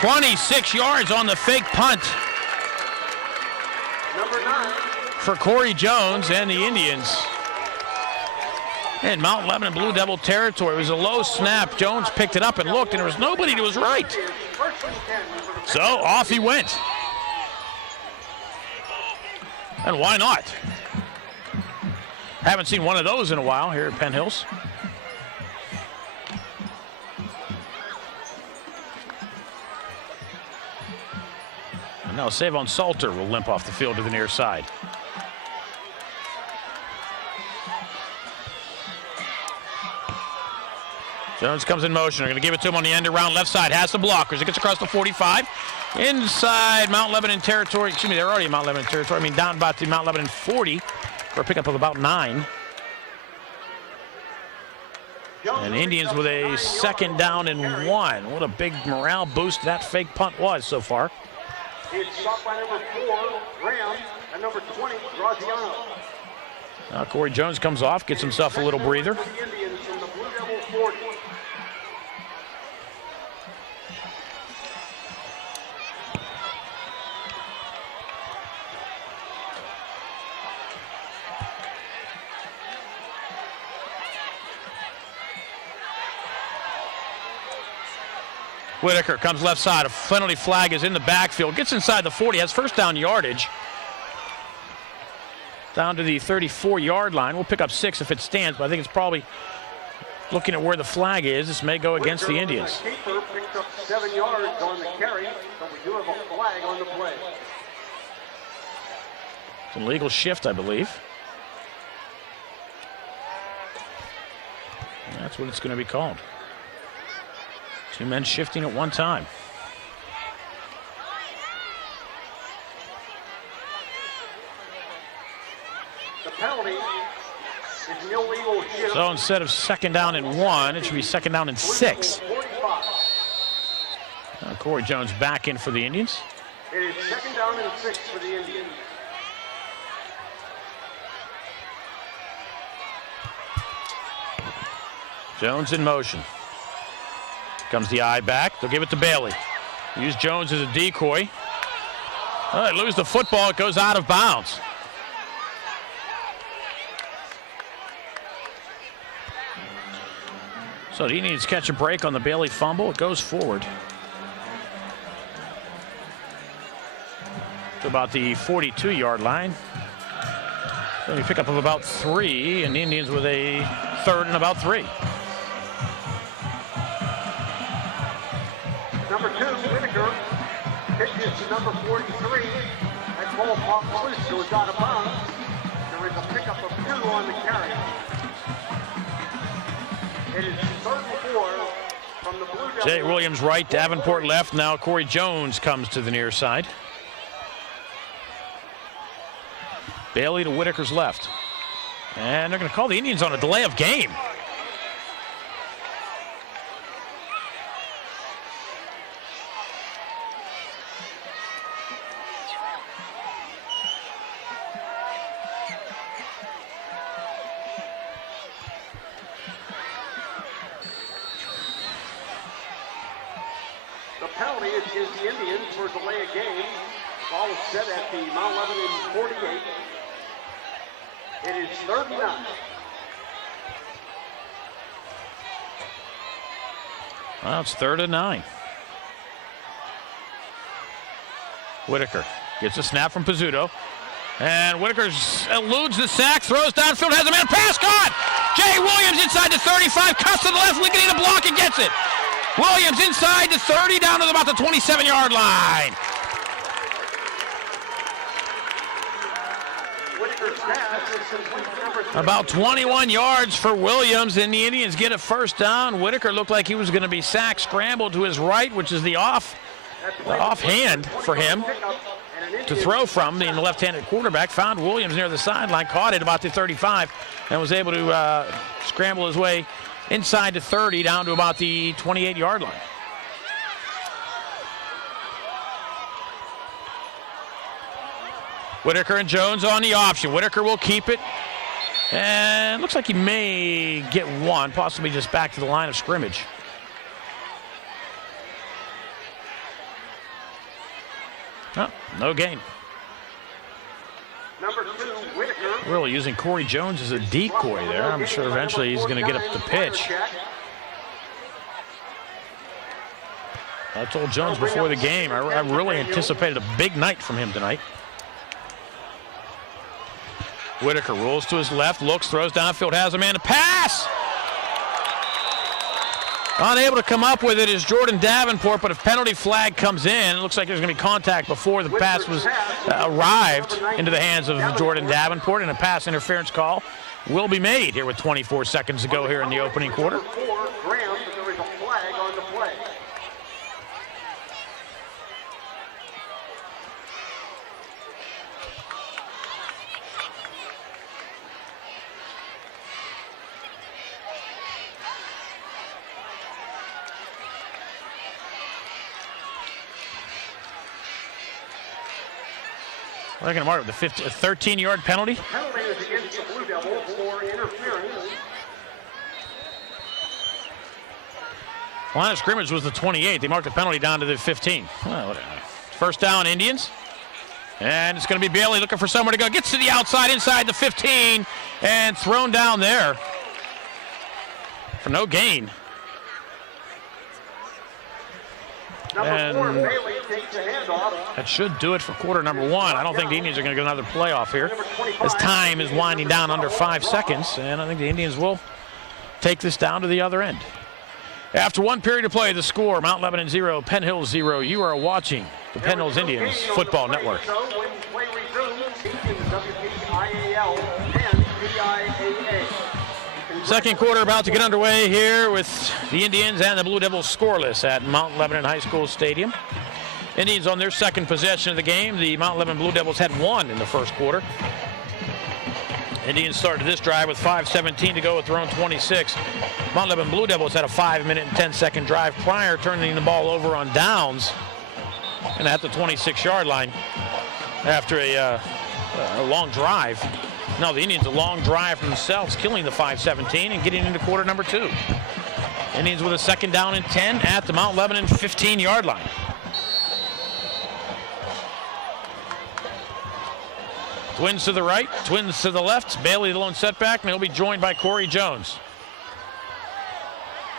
26 yards on the fake punt Number 9. for Corey Jones and the Indians. In Mount Lebanon Blue Devil territory. It was a low snap. Jones picked it up and looked, and there was nobody to his right. So off he went. And why not? Haven't seen one of those in a while here at Penn Hills. And now Savon Salter will limp off the field to the near side. Jones comes in motion. They're going to give it to him on the end around left side. Has the blockers. It gets across the 45. Inside Mount Lebanon territory. Excuse me, they're already in Mount Lebanon territory. I mean, down about the Mount Lebanon 40 for a pickup of about 9. And Indians with a second down and 1. What a big morale boost that fake punt was so far. It's stopped by number 4, Graham, and number 20, Graziano. Now Corey Jones comes off, gets himself a little breather. For the Indians from the Blue Devil 40. Whitaker comes left side. A penalty flag is in the backfield. Gets inside the 40. Has first down yardage. Down to the 34-yard line. We'll pick up 6 if it stands, but I think it's probably looking at where the flag is. This may go against the Indians. Keeper picked up 7 yards on the carry, but we do have a flag on the play. It's an illegal shift, I believe. And that's what it's going to be called. 2 men shifting at one time. So instead of 2nd down and 1, it should be 2nd down and 6. Corey Jones back in for the Indians. It is 2nd down and 6 for the Indians. Jones in motion. Comes the eye back. They'll give it to Bailey. Use Jones as a decoy. Oh, they lose the football. It goes out of bounds. So the Indians catch a break on the Bailey fumble. It goes forward to about the 42-yard line. So we pick up of about 3, and the Indians with a 3rd and about 3. Number 2, Whitaker, pitches to number 43. That ball pops loose, so it's out of bounds. There is a pickup of 2 on the carry. It is 3rd and 4 from the Blue Devils. Jay Williams right, Davenport left. Now Corey Jones comes to the near side. Bailey to Whitaker's left. And they're going to call the Indians on a delay of game. The penalty is against the Indians for delay of game. Ball is set at the Mt. Lebanon 48. It is 3rd and 9. Well, it's 3rd and 9. Whitaker gets a snap from Pizzuto. And Whitaker eludes the sack, throws downfield, has a man, pass caught! Jay Williams inside the 35, cuts to the left, Lincoln in a block and gets it. Williams inside the 30, down to about the 27-yard line. About 21 yards for Williams, and the Indians get a 1st down. Whitaker looked like he was going to be sacked, scrambled to his right, which is the offhand for him to throw from, being the left-handed quarterback. Found Williams near the sideline, caught it about the 35, and was able to scramble his way inside the 30 down to about the 28-yard line. Whitaker and Jones on the option. Whitaker will keep it. And looks like he may get 1, possibly just back to the line of scrimmage. Oh, no gain. Number 2, Whitaker. Really using Corey Jones as a decoy there. I'm sure eventually he's going to get up the pitch. I told Jones before the game, I really anticipated a big night from him tonight. Whitaker rolls to his left, looks, throws downfield, has a man to pass. Unable to come up with it is Jordan Davenport, but if penalty flag comes in, it looks like there's going to be contact before the pass was arrived into the hands of Jordan Davenport, and a pass interference call will be made here with 24 seconds to go here in the opening quarter. Graham, but there is a flag on the play. We're going to mark the 13-yard penalty. Penalty is against the Blue Devils for interference. Line of scrimmage was the 28. They marked the penalty down to the 15. Well, whatever. 1st down, Indians. And it's going to be Bailey looking for somewhere to go. Gets to the outside, inside the 15, and thrown down there for no gain. Number 4, Bailey takes a handoff. That should do it for quarter number 1. I don't think the Indians are going to get another playoff here, as time is winding down under 5 seconds, and I think the Indians will take this down to the other end. After 1 period of play, the score, Mt. Lebanon 0, Penn Hills 0. You are watching the Penn Hills Indians Football Network. So when play resumes, teaching WPIAL and PIAA. Second quarter about to get underway here with the Indians and the Blue Devils scoreless at Mt. Lebanon High School Stadium. Indians on their 2nd possession of the game. The Mt. Lebanon Blue Devils had 1 in the 1st quarter. Indians started this drive with 5:17 to go with their own 26. Mount Lebanon Blue Devils had a 5-minute and 10-second drive prior, turning the ball over on downs and at the 26-yard line after a long drive. Now the Indians a long drive for themselves, killing the 5:17 and getting into quarter number 2. Indians with a 2nd down and 10 at the Mount Lebanon 15-yard line. Twins to the right, twins to the left. Bailey the lone setback, and he'll be joined by Corey Jones.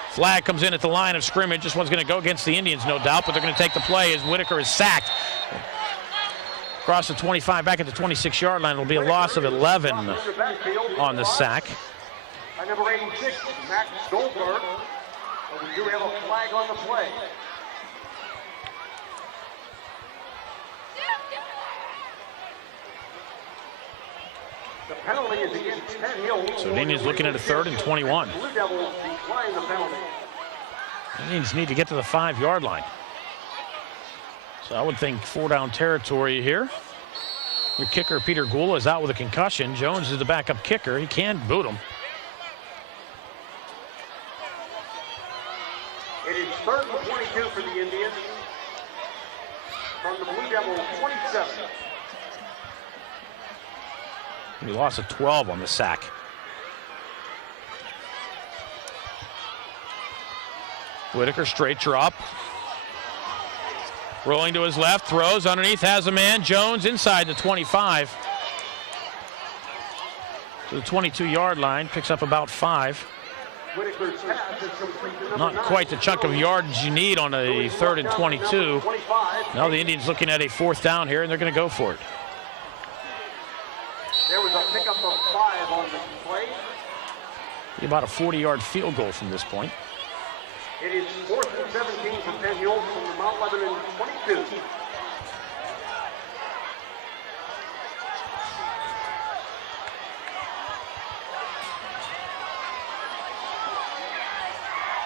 Flag comes in at the line of scrimmage. This one's going to go against the Indians, no doubt, but they're going to take the play as Whitaker is sacked. Across the 25, back at the 26-yard line. It'll be a loss of 11 on the sack. By number 86, Max Goldberg. But we do have a flag on the play. The penalty is against Penn Hill. So the Indians looking at a 3rd and 21. Blue Devils decline the penalty. The Indians need to get to the 5-yard line. So I would think 4-down territory here. Your kicker, Peter Gula, is out with a concussion. Jones is the backup kicker. He can boot him. It is 3rd and 22 for the Indians. From the Blue Devils 27. He lost a 12 on the sack. Whitaker straight drop. Rolling to his left, throws underneath, has a man. Jones inside the 25. To the 22-yard line, picks up about 5. Not quite the chunk of yardage you need on a 3rd and 22. Now the Indians looking at a 4th down here, and they're going to go for it. There was a pickup of 5 on the play. Be about a 40-yard field goal from this point. It is 4th and 17 for Penn Hill from the Mount Lebanon 22.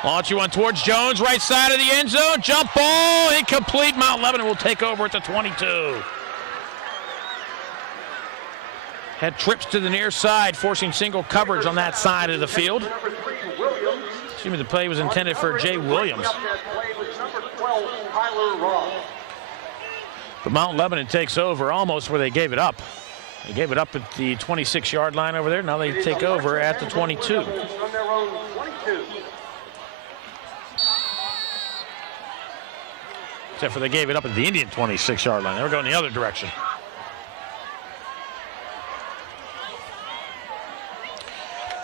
Launching one towards Jones, right side of the end zone. Jump ball, incomplete. Mount Lebanon will take over at the 22. Had trips to the near side, forcing single coverage on that side of the field. Excuse me, the play was intended for Jay Williams. But Mount Lebanon takes over almost where they gave it up. They gave it up at the 26-yard line over there. Now they take over at the 22. Except for they gave it up at the Indian 26-yard line. They were going the other direction.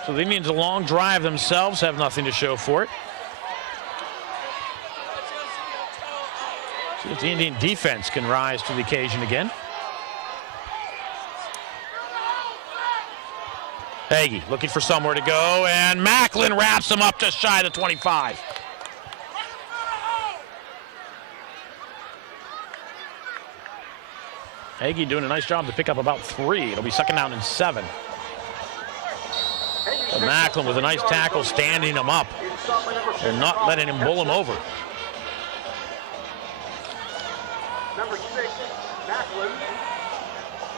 So the Indians, a long drive themselves, have nothing to show for it. See if the Indian defense can rise to the occasion again. Hagee looking for somewhere to go, and Macklin wraps him up just shy of the 25. Hagee doing a nice job to pick up about 3. It'll be 2nd down and 7. So Macklin with a nice tackle, standing him up and not letting him bull him over. Number 6, Macklin.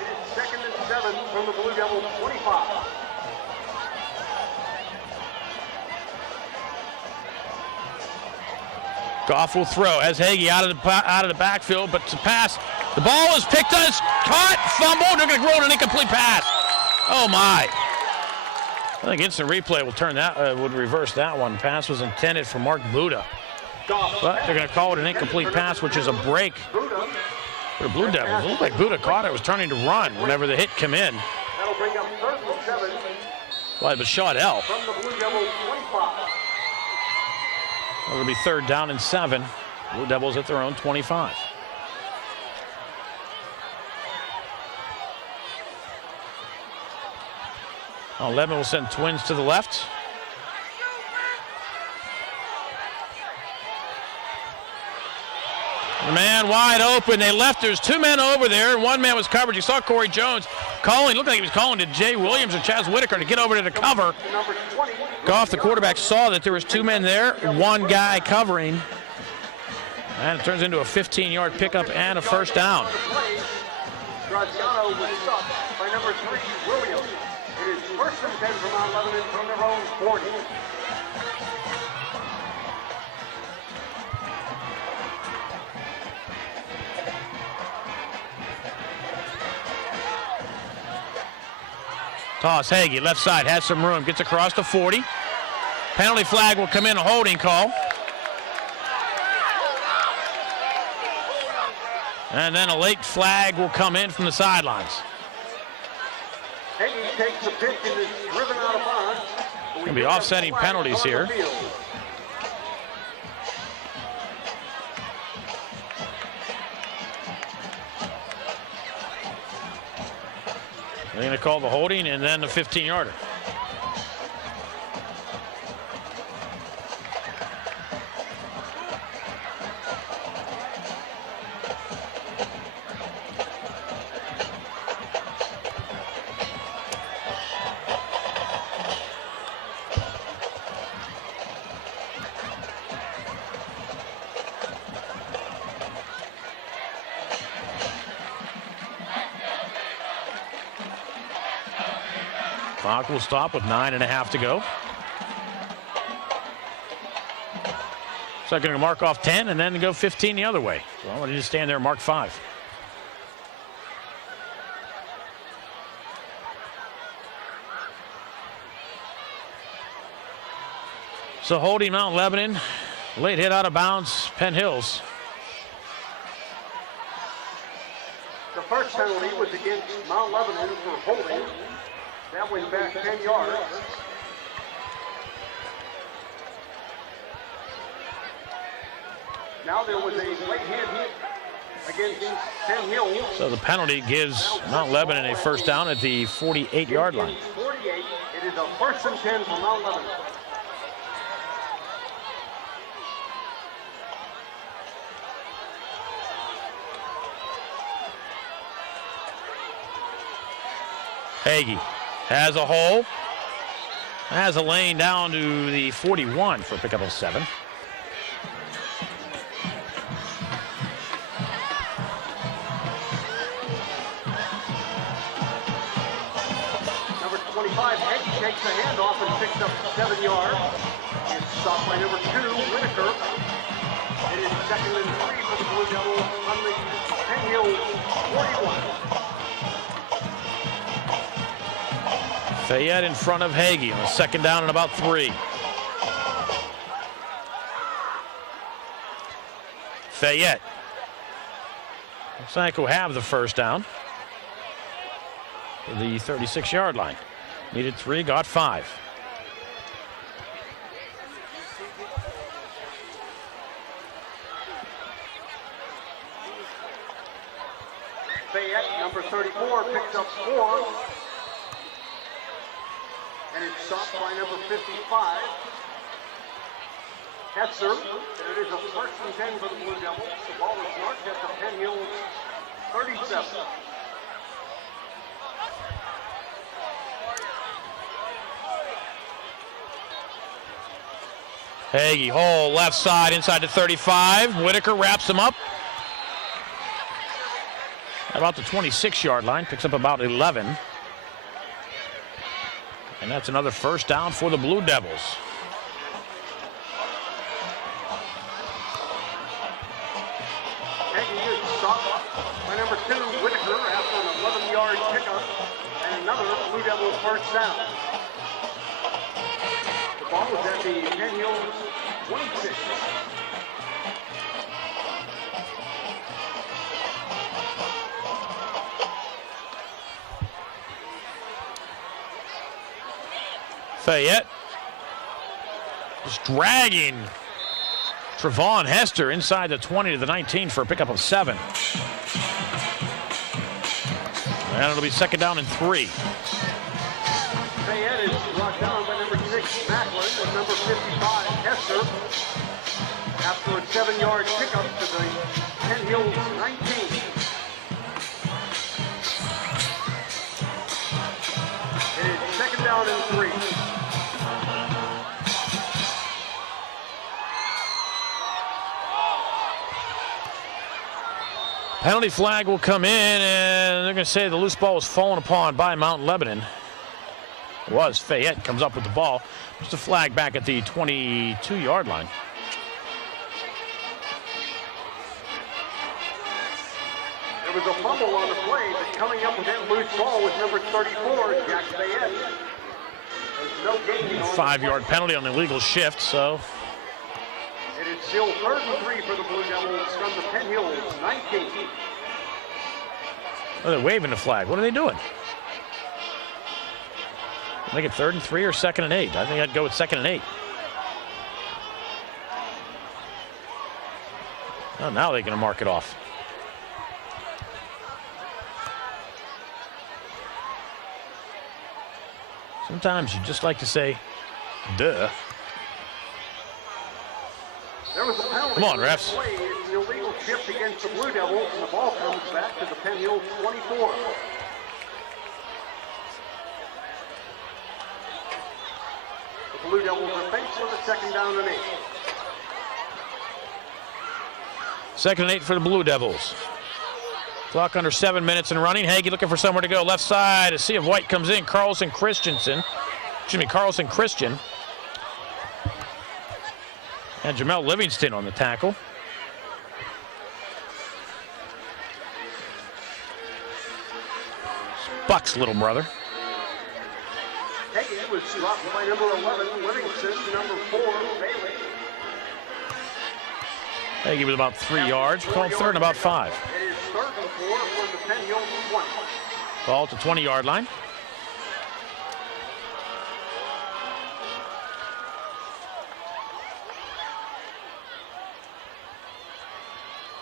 It is 2nd and 7 from the Blue Devils 25. Goff will throw as Hagee out of the backfield, but to pass, the ball is picked up, caught, fumbled. They're going to throw an incomplete pass. Oh my! I think instant replay will turn that would reverse that one. Pass was intended for Mark Buda, but they're going to call it an incomplete pass, which is a break for the Blue Devils. It looked like Buda caught it, was turning to run whenever the hit came in. That'll bring up 3rd and 7 By Bashad L. from the Blue Devils 25. It'll be 3rd down and 7. Blue Devils at their own 25. Lebanon will send twins to the left. The man wide open. They left. There's 2 men over there, and 1 man was covered. You saw Corey Jones calling. Looked like he was calling to Jay Williams or Chaz Whitaker to get over to the cover. Goff, the quarterback, saw that there was 2 men there, 1 guy covering. And it turns into a 15-yard pickup and a 1st down. Graziano was stopped by number 3, Williams. It is first and 10 for Mount Lebanon from their own 40. Toss, Hagee, left side, has some room, gets across to 40. Penalty flag will come in, a holding call. And then a late flag will come in from the sidelines. Hagee takes the pitch and is driven out of bounds. Going to be offsetting penalties here. They're going to call the holding and then the 15-yarder. Clock will stop with 9.5 to go. So going to mark off 10 and then go 15 the other way. So I want to just stand there and mark 5. So holding Mount Lebanon. Late hit out of bounds, Penn Hills. The first penalty was against Mount Lebanon for holding. That went back 10 yards. Now there was a late hand hit against Penn Hill. So the penalty gives Mount Lebanon a first down at the 48-yard line. 48. It is a first and 10 for Mount Lebanon. Hagee has a hole, has a lane down to the 41 for a pickup of 7. Number 25, Hagee takes the handoff and picks up 7 yards. It's stopped by number 2, Whitaker. It is second and 3 for the Blue Devils on the Penn Hill 41. Fayette in front of Hagee on a second down and about 3. Fayette. Looks like we'll have the first down. The 36-yard line. Needed 3, got 5. Fayette, number 34, picks up 4. And it's stopped by number 55. Hetzer. And it is a first and 10 for the Blue Devils. The ball is marked at the Penn Hill 37. Hagee, hole left side inside the 35. Whitaker wraps him up. About the 26-yard line, picks up about 11. And that's another first down for the Blue Devils. Hagee is stopped by number 2, Whitaker, after an 11-yard pickup and another Blue Devils first down. The ball was at the Penn Hill 26. Fayette just dragging Trevon Hester inside the 20 to the 19 for a pickup of 7. And it'll be second down and 3. Fayette is brought down by number 6, Macklin, and number 55, Hester, after a 7-yard pickup to the Penn Hill 19. It is second down and 3. Penalty flag will come in, and they're going to say the loose ball was fallen upon by Mount Lebanon. Was Fayette comes up with the ball. Just a flag back at the 22-yard line. There was a fumble on the play, but coming up with that loose ball was number 34, Jack Fayette. There's no gain on 5-yard penalty on the illegal shift, so it is still 3rd and 3 for the Blue Devils from the Penn Hills 19. oh, they're waving the flag. What are they doing? Make it 3rd and 3 or 2nd and 8? I think I'd go with 2nd and 8. Oh, now they're going to mark it off. Sometimes you just like to say, duh. There was a penalty. Come on, refs. Play. It's an illegal shift against the Blue Devils, and the ball comes back to the Penn Hills 24. The Blue Devils are faced with a 2nd down and 8. 2nd and 8 for the Blue Devils. Clock under 7 minutes and running. Hagee looking for somewhere to go. Left side. A sea of white comes in. Carlson Christian. And Jamel Livingston on the tackle. Buck's little brother. Hagee was dropped by number 11, Livingston, number 4, Bailey. Hagee was about 3 yards. Called 3rd and about 5. It is 3rd and 4 from the Penn Hills 20. Ball to 20-yard line.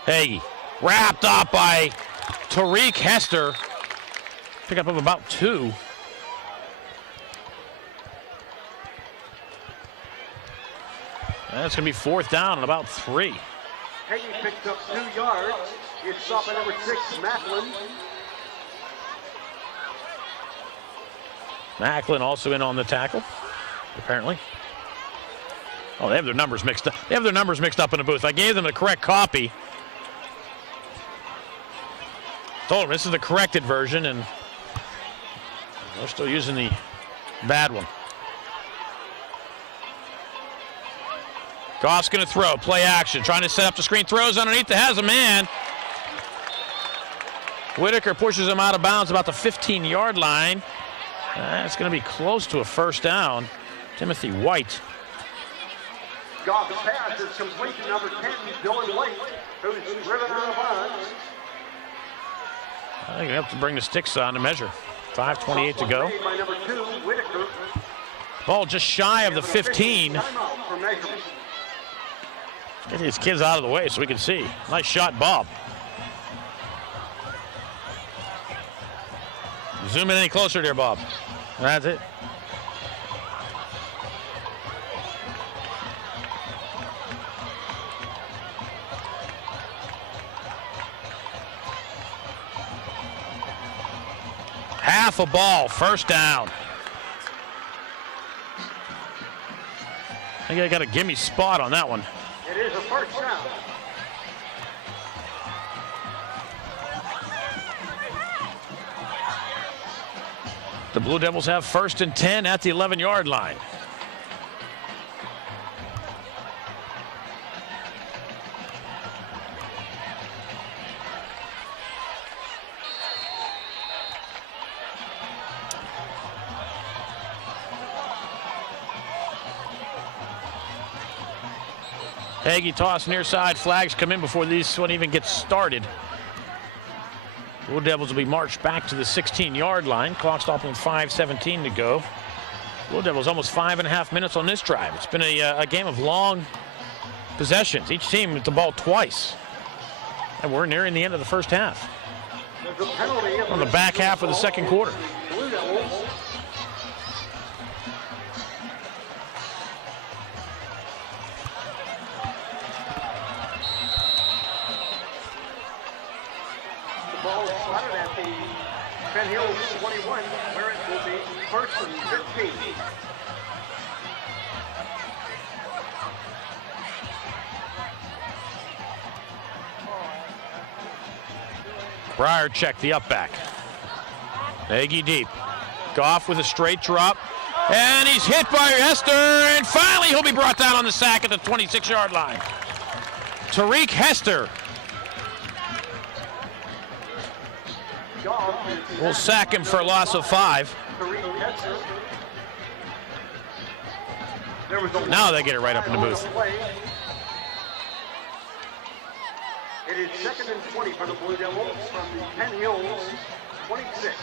Hagee wrapped up by Tariq Hester. Pick up of about 2. That's going to be 4th down and about 3. Hagee picked up 2 yards. It's stopped by number 6, Macklin. Macklin also in on the tackle, apparently. Oh, they have their numbers mixed up. They have their numbers mixed up in the booth. I gave them the correct copy. Told them this is the corrected version, and they're still using the bad one. Goff's going to throw. Play action. Trying to set up the screen. Throws underneath. It has a man. Whitaker pushes him out of bounds about the 15-yard line. It's going to be close to a 1st down. Timothy White. Goff's pass is complete to number 10, Dylan White, who's driven out of bounds. I think we have to bring the sticks on to measure. 5:28 to go. By number 2, Whitaker. Ball just shy of the 15. Get these kids out of the way so we can see. Nice shot, Bob. Zoom in any closer there, Bob. That's it. Half a ball, 1st down. I think I got a gimme spot on that one. It is a 1st down. The Blue Devils have 1st and 10 at the 11-yard line. Hagee toss near side. Flags come in before this one even gets started. Blue Devils will be marched back to the 16-yard line. Clock stopping with 5:17 to go. Blue Devils almost 5.5 minutes on this drive. It's been a game of long possessions. Each team with the ball twice. And we're nearing the end of the 1st half. On the back half of the 2nd quarter. Blue Devils. The ball is spotted at the Penn Hills 21, where it will be 1st and 15. Breyer check the up back. Hagee deep. Goff with a straight drop. And he's hit by Hester, and finally he'll be brought down on the sack at the 26-yard line. Tariq Hester will sack him for a loss of 5. Now they get it right up in the booth. It is 2nd and 20 for the Blue Devils from the Penn Hills 26.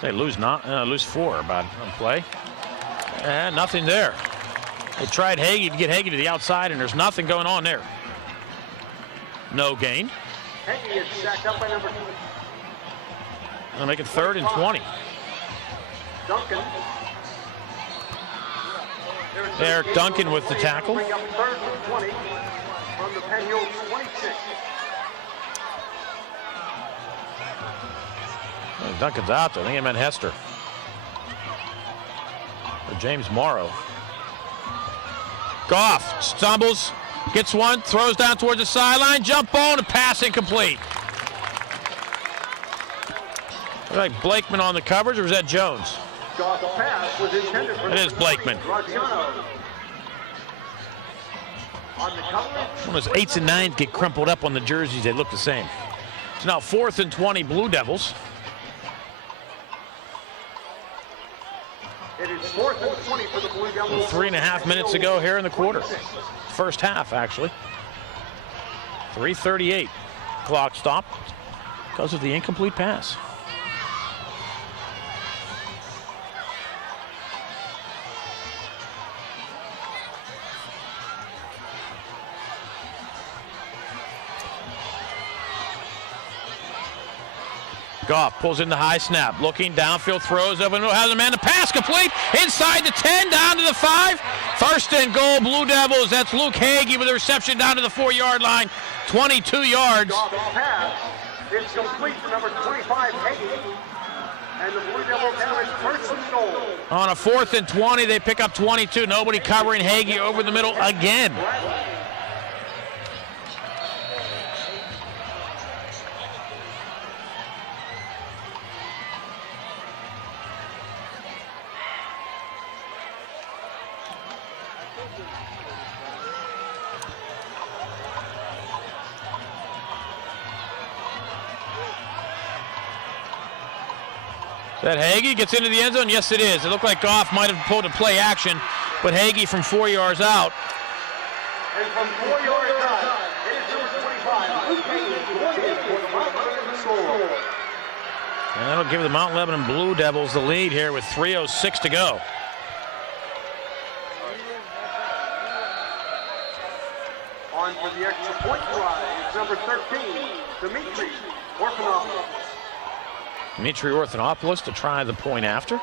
They lose 4 about on play. And nothing there. They tried Hagee to get Hagee to the outside, and there's nothing going on there. No gain. Hagee is sacked up by number 2. They'll make it 3rd and 20. Duncan. Eric Duncan with the tackle. Bring up 3rd and 20 from the Penn Hills 26. Duncan's out there. I think it meant Hester. Or James Morrow. Goff stumbles, gets one, throws down towards the sideline, jump ball, and a pass incomplete. Look like Blakeman on the coverage, or was that Jones? Goff's pass was intended for It is Blakeman. Graziano. On the coverage. When those 8s and 9s get crumpled up on the jerseys, they look the same. It's now 4th and 20, Blue Devils. It is 4th and 20 for the Blue Devils. 3.5 minutes ago here in the quarter. First half, actually. 3:38. Clock stopped because of the incomplete pass. Goff pulls in the high snap, looking downfield, throws over, has a man to pass complete, inside the 10, down to the 5. 1st and goal, Blue Devils. That's Luke Hagee with a reception down to the 4-yard line, 22 yards. Goff's pass is complete to number 25, Hagee. And the Blue Devils have its 1st and goal. On a 4th and 20, they pick up 22. Nobody covering Hagee over the middle again. That Hagee gets into the end zone? Yes, it is. It looked like Goff might have pulled a play action, but Hagee from 4 yards out. And from 4 yards out, it is number 25, Luke Hagee, for the Mount Lebanon score. And that'll give the Mount Lebanon Blue Devils the lead here with 3:06 to go. On for the extra point try is number 13, Dimitri Orphanopoulos. Dimitri Orphanopoulos to try the point after.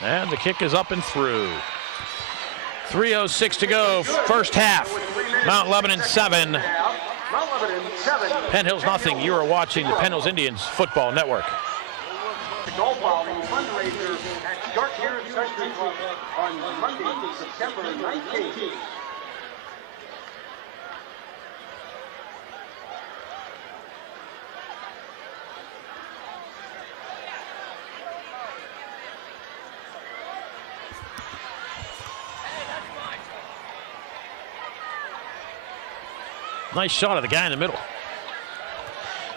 And the kick is up and through. 3:06 to go, first half. Mount Lebanon 7. Mount Lebanon 7. Penn Hills nothing. You are watching the Penn Hills Indians Football Network. The golf volley fundraiser at Dark Hairs Country Club on Monday, September 19th. Nice shot of the guy in the middle.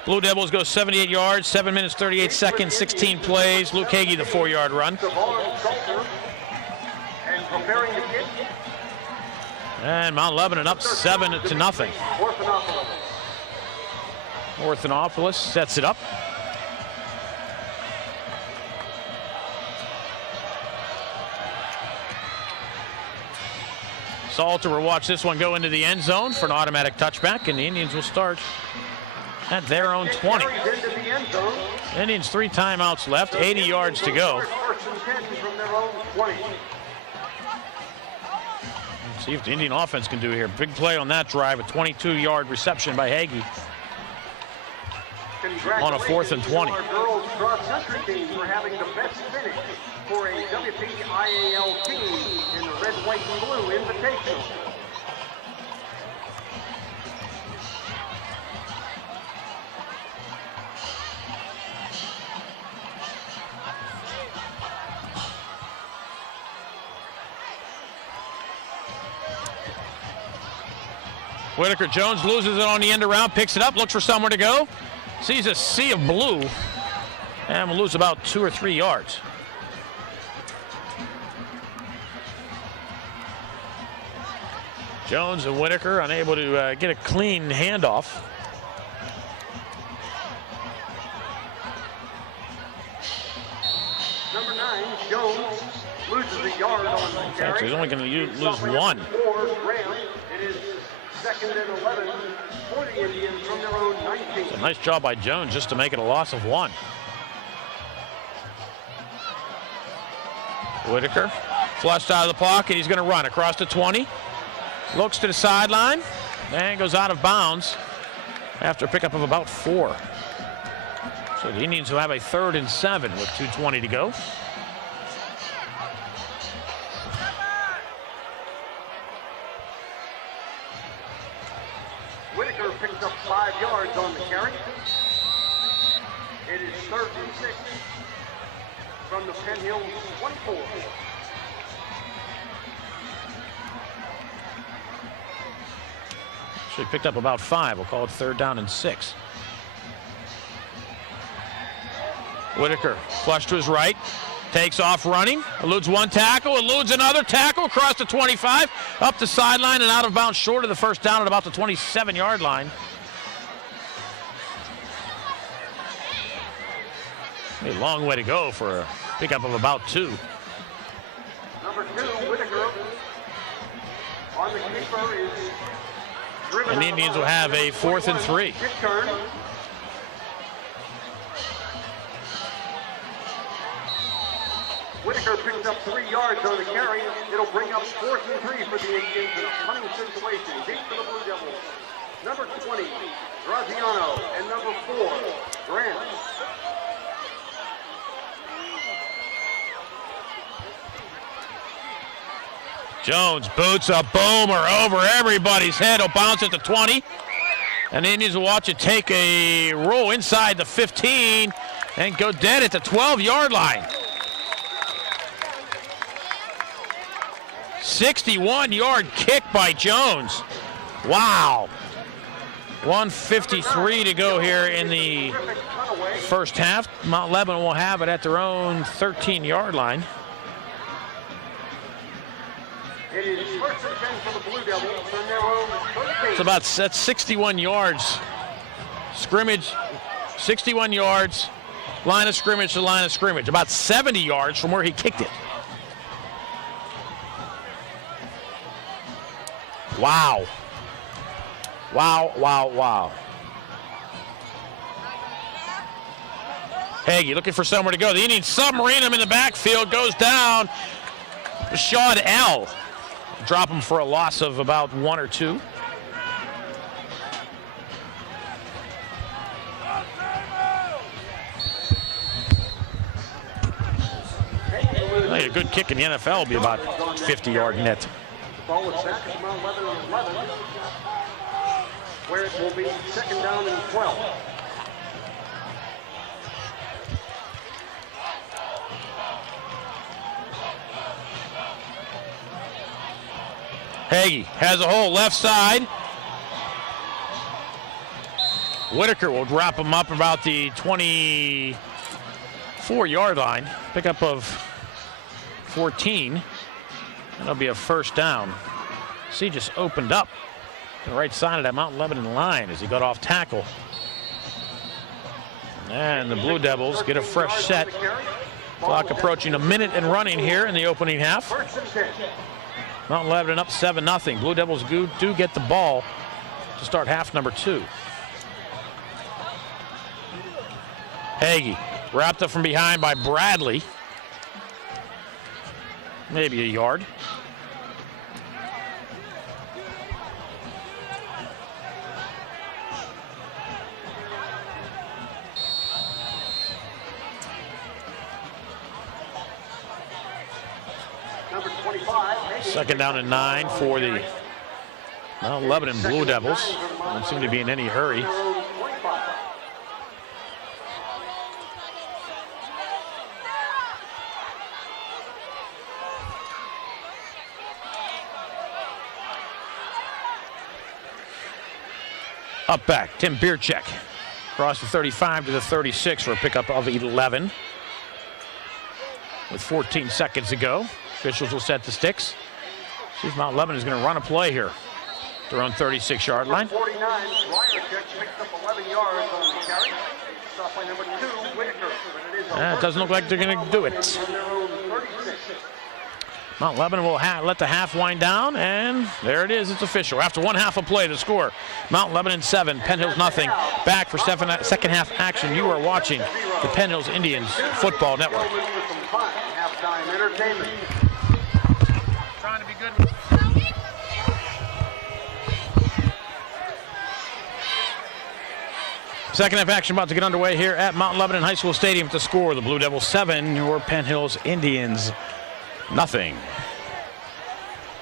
Blue Devils go 78 yards, 7 minutes, 38 seconds, 16 plays. Luke Hagee, the 4-yard run. And Mount Lebanon up 7-0. Orphanopoulos sets it up. Salter will watch this one go into the end zone for an automatic touchback, and the Indians will start at their own 20. Indians 3 timeouts left, 80 yards to go. Let's see if the Indian offense can do here. Big play on that drive, a 22-yard reception by Hagee on a 4th and 20. Our girls cross-country team for having the best finish for a WPIAL team in the red, white, and blue invitational. Whitaker Jones loses it on the end around, picks it up, looks for somewhere to go. Sees a sea of blue and will lose about 2 or 3 yards. Jones and Whitaker unable to get a clean handoff. Number 9, Jones, loses a yard on the carry. So he's only going to lose 1. It is 2nd and 11 for the Indians from their own 19. So nice job by Jones just to make it a loss of 1. Whitaker flushed out of the pocket. He's going to run across the 20. Looks to the sideline and goes out of bounds after a pickup of about 4. So the Indians will have a 3rd and 7 with 2:20 to go. Whitaker picks up 5 yards on the carry. It is 3rd and 6 from the Penn Hill 24. Should have picked up about 5. We'll call it 3rd down and 6. Whitaker flush to his right, takes off running, eludes 1 tackle, eludes another tackle across the 25, up the sideline and out of bounds short of the first down at about the 27-yard line. A long way to go for a pickup of about 2. Number 2, Whitaker on the keeper is driven. And the Indians will have a 4th and 3. Kick turn. Whitaker picks up 3 yards on the carry. It'll bring up 4th and 3 for the Indians in a punting situation. Deep for the Blue Devils. Number 20, Graziano, and number 4, Grant. Jones boots a boomer over everybody's head. He'll bounce at the 20. And the Indians will watch it take a roll inside the 15 and go dead at the 12-yard line. 61-yard kick by Jones. Wow. 1:53 to go here in the first half. Mt Lebanon will have it at their own 13-yard line. It is 1st and 10 for the Blue Devils from their own 13. That's 61 yards. Scrimmage, 61 yards. Line of scrimmage to line of scrimmage. About 70 yards from where he kicked it. Wow. Wow, wow, wow. Hagee looking for somewhere to go. The Indians submarine him in the backfield. Goes down. Rashad L. Drop him for a loss of about 1 or 2. A good kick in the NFL will be about 50-yard net. Ball is back at Mt Lebanon 11, where it will be 2nd down and 12. Hagee has a hole left side. Whitaker will drop him up about the 24-yard line. Pickup of 14. That'll be a 1st down. See, just opened up to the right side of that Mt Lebanon line as he got off tackle. And the Blue Devils get a fresh set. Clock approaching a minute and running here in the opening half. Mt Lebanon up 7-0. Blue Devils do get the ball to start half number 2. Hagee wrapped up from behind by Bradley. Maybe a yard. Second down and 9 for the Mount Lebanon Blue Devils. Don't seem to be in any hurry. Up back, Tim Biercheck. Across the 35 to the 36 for a pickup of 11. With 14 seconds to go, officials will set the sticks. See if Mount Lebanon is going to run a play here. Their own 36-yard line. 49, Biercheck picked up 11 yards on the carry. Stop by number 2, Whitaker. It doesn't look like they're going to do it. Mount Lebanon will let the half wind down, and there it is. It's official. After one half of play, the score: Mount Lebanon 7, Penn Hills nothing. Back for second half action. You are watching the Penn Hills Indians Football Network. Halftime entertainment. Trying to be good. Second half action about to get underway here at Mount Lebanon High School Stadium. At the score: the Blue Devils 7, your Penn Hills Indians nothing.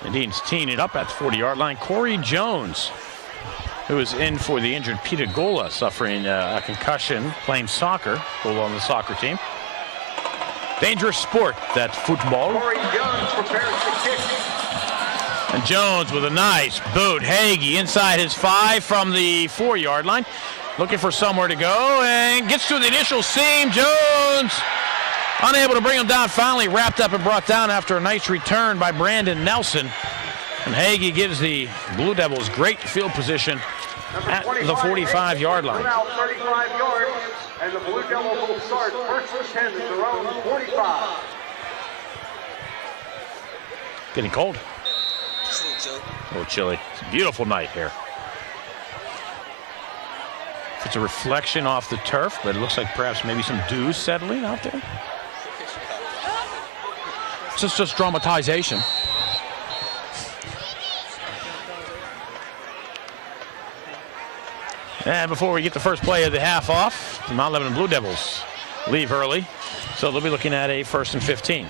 Indians teeing it up at the 40-yard line. Corey Jones, who is in for the injured Peter Gola, suffering a concussion playing soccer. Gola on the soccer team. Dangerous sport, that football. Corey Jones prepares to kick. And Jones with a nice boot. Hagee inside his 5 from the 4-yard line. Looking for somewhere to go and gets to the initial seam. Jones unable to bring him down. Finally wrapped up and brought down after a nice return by Brandon Nelson. And Hagee gives the Blue Devils great field position at the 45-yard line. Now 35 yards, and the Blue Devils will start first and 10 at their own 45. Getting cold. A little chilly. It's a beautiful night here. It's a reflection off the turf, but it looks like perhaps maybe some dew settling out there. It's just dramatization. And before we get the first play of the half off, the Mount Lebanon Blue Devils leave early, so they'll be looking at a 1st and 15.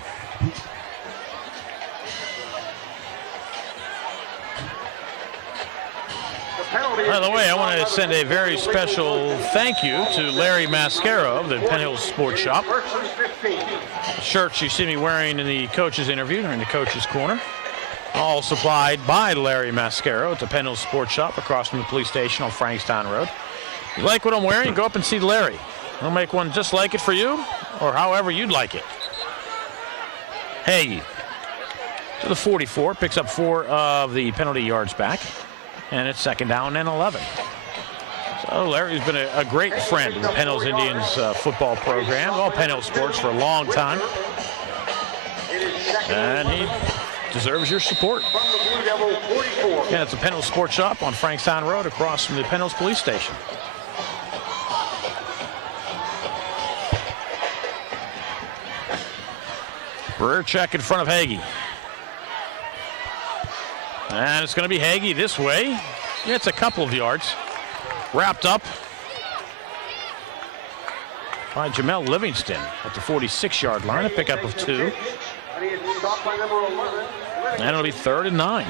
By the way, I want to send a very special thank you to Larry Mascaro of the Penn Hills Sports Shop. The shirts you see me wearing in the coach's interview during the coach's corner, all supplied by Larry Mascaro at the Penn Hills Sports Shop across from the police station on Frankstown Road. If you like what I'm wearing, go up and see Larry. He'll make one just like it for you, or however you'd like it. Hagee to the 44, picks up 4 of the penalty yards back. And it's second down and 11. So Larry's been a great friend of the Penn Hills Indians football program, all Penn Hills sports for a long time. And he deserves your support. Yeah, it's the Penn Hills Sports Shop on Frankstown Road across from the Penn Hills Police Station. Rear check in front of Hagee. And it's going to be Hagee this way. Yeah, it's a couple of yards. Wrapped up by Jamel Livingston at the 46-yard line, a pickup of 2. And it'll be 3rd and 9.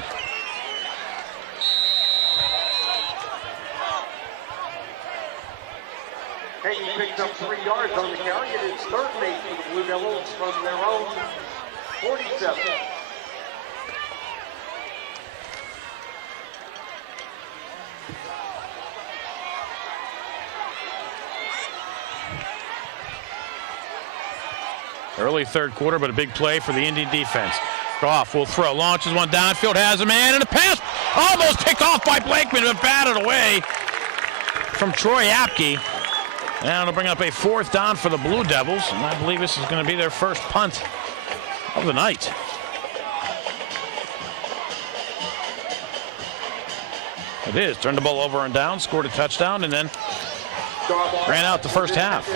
Hagee picked up 3 yards on the carry. It is 3rd and 8 for the Blue Devils from their own 47. Early 3rd quarter, but a big play for the Indian defense. Goff will throw, launches one downfield, has a man, and a pass almost picked off by Blakeman, but batted away from Troy Apke. And it'll bring up a 4th down for the Blue Devils, and I believe this is going to be their first punt of the night. It is. Turned the ball over and down, scored a touchdown, and then ran out the first half.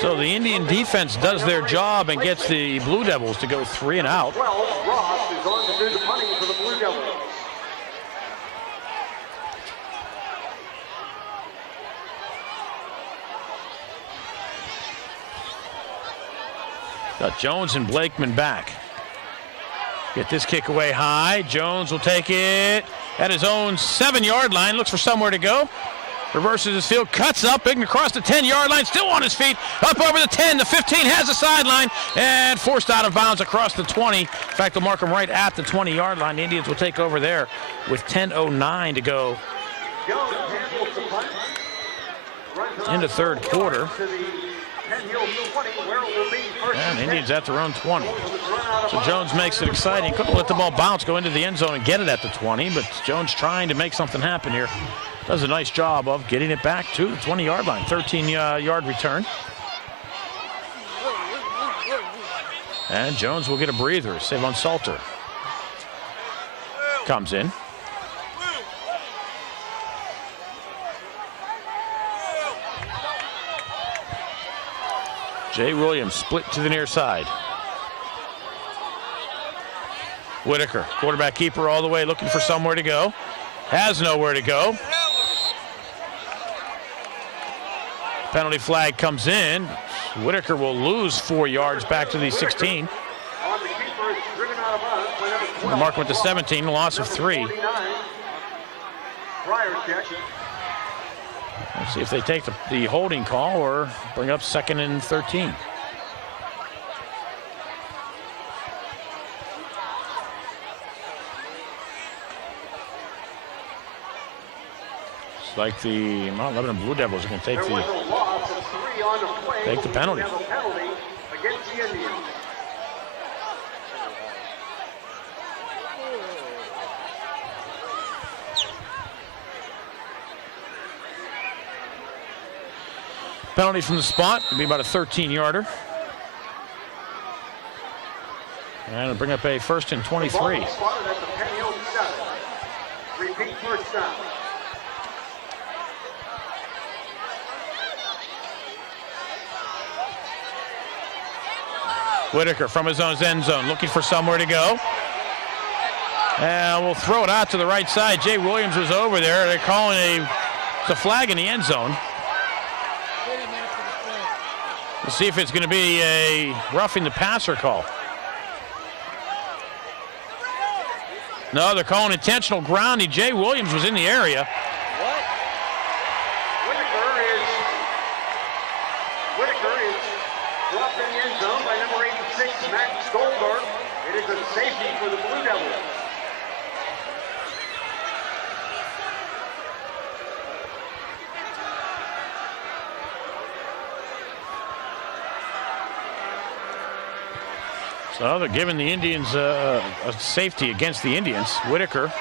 So the Indian defense does their job and gets the Blue Devils to go 3 and out. Ross is on to do the punting for the Blue Devils. Got Jones and Blakeman back. Get this kick away high. Jones will take it at his own 7-yard line. Looks for somewhere to go. Reverses his field, cuts up, big across the 10-yard line, still on his feet, up over the 10, the 15, has a sideline, and forced out of bounds across the 20. In fact, they'll mark him right at the 20-yard line. The Indians will take over there with 10:09 to go in the third quarter. And the Indians at their own 20. So Jones makes it exciting. Couldn't let the ball bounce, go into the end zone and get it at the 20, but Jones trying to make something happen here. Does a nice job of getting it back to the 20-yard line. 13-yard return. And Jones will get a breather. Savon Salter comes in. Jay Williams split to the near side. Whitaker, quarterback keeper all the way, looking for somewhere to go. Has nowhere to go. Penalty flag comes in. Whitaker will lose 4 yards back to the 16. The mark went to 17, a loss of 3. Let's see if they take the holding call or bring up 2nd and 13. It's like the Mount Lebanon Blue Devils are going to take the penalty. Against the Indians. Penalty from the spot. It'll be about a 13-yarder. And it'll bring up a 1st and 23. Spotted at the Penn 7. Repeat first down. Whitaker from his own end zone, looking for somewhere to go. And we'll throw it out to the right side. Jay Williams was over there. They're calling a flag in the end zone. We'll see if it's going to be a roughing the passer call. No, they're calling intentional grounding. Jay Williams was in the area. Whitaker is dropped in the end zone by number 86, Matt Stolberg. It is a safety for the Blue Devils. So they're giving the Indians a safety against the Indians. Whitaker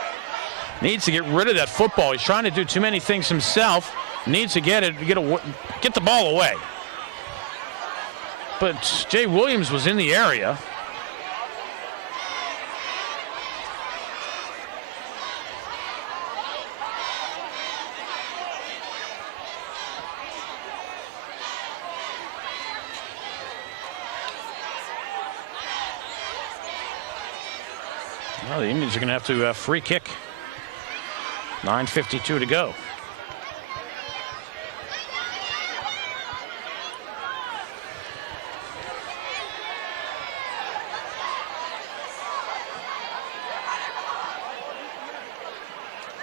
needs to get rid of that football. He's trying to do too many things himself. Needs to get the ball away. But Jay Williams was in the area. Well, the Indians are going to have to free kick. 9:52 to go.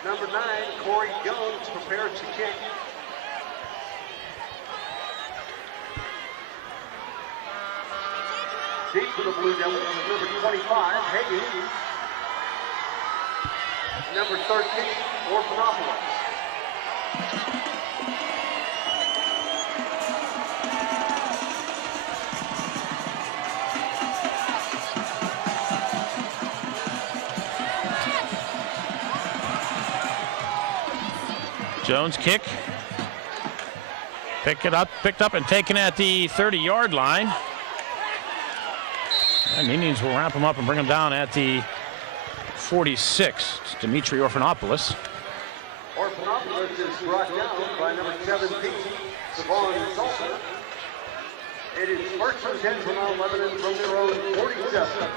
Number 9, Corey Jones prepares to kick. Deep for the Blue Devils, number 25, Hagen. Number 13, Orphanopoulos. Jones kick. Picked up and taken at the 30-yard line. And the Indians will wrap him up and bring him down at the 46. It's Dimitri Orphanopoulos. Orphanopoulos is brought down by number 17, Savon Salter. It is 1st and 10 for Mount Lebanon from their own 47.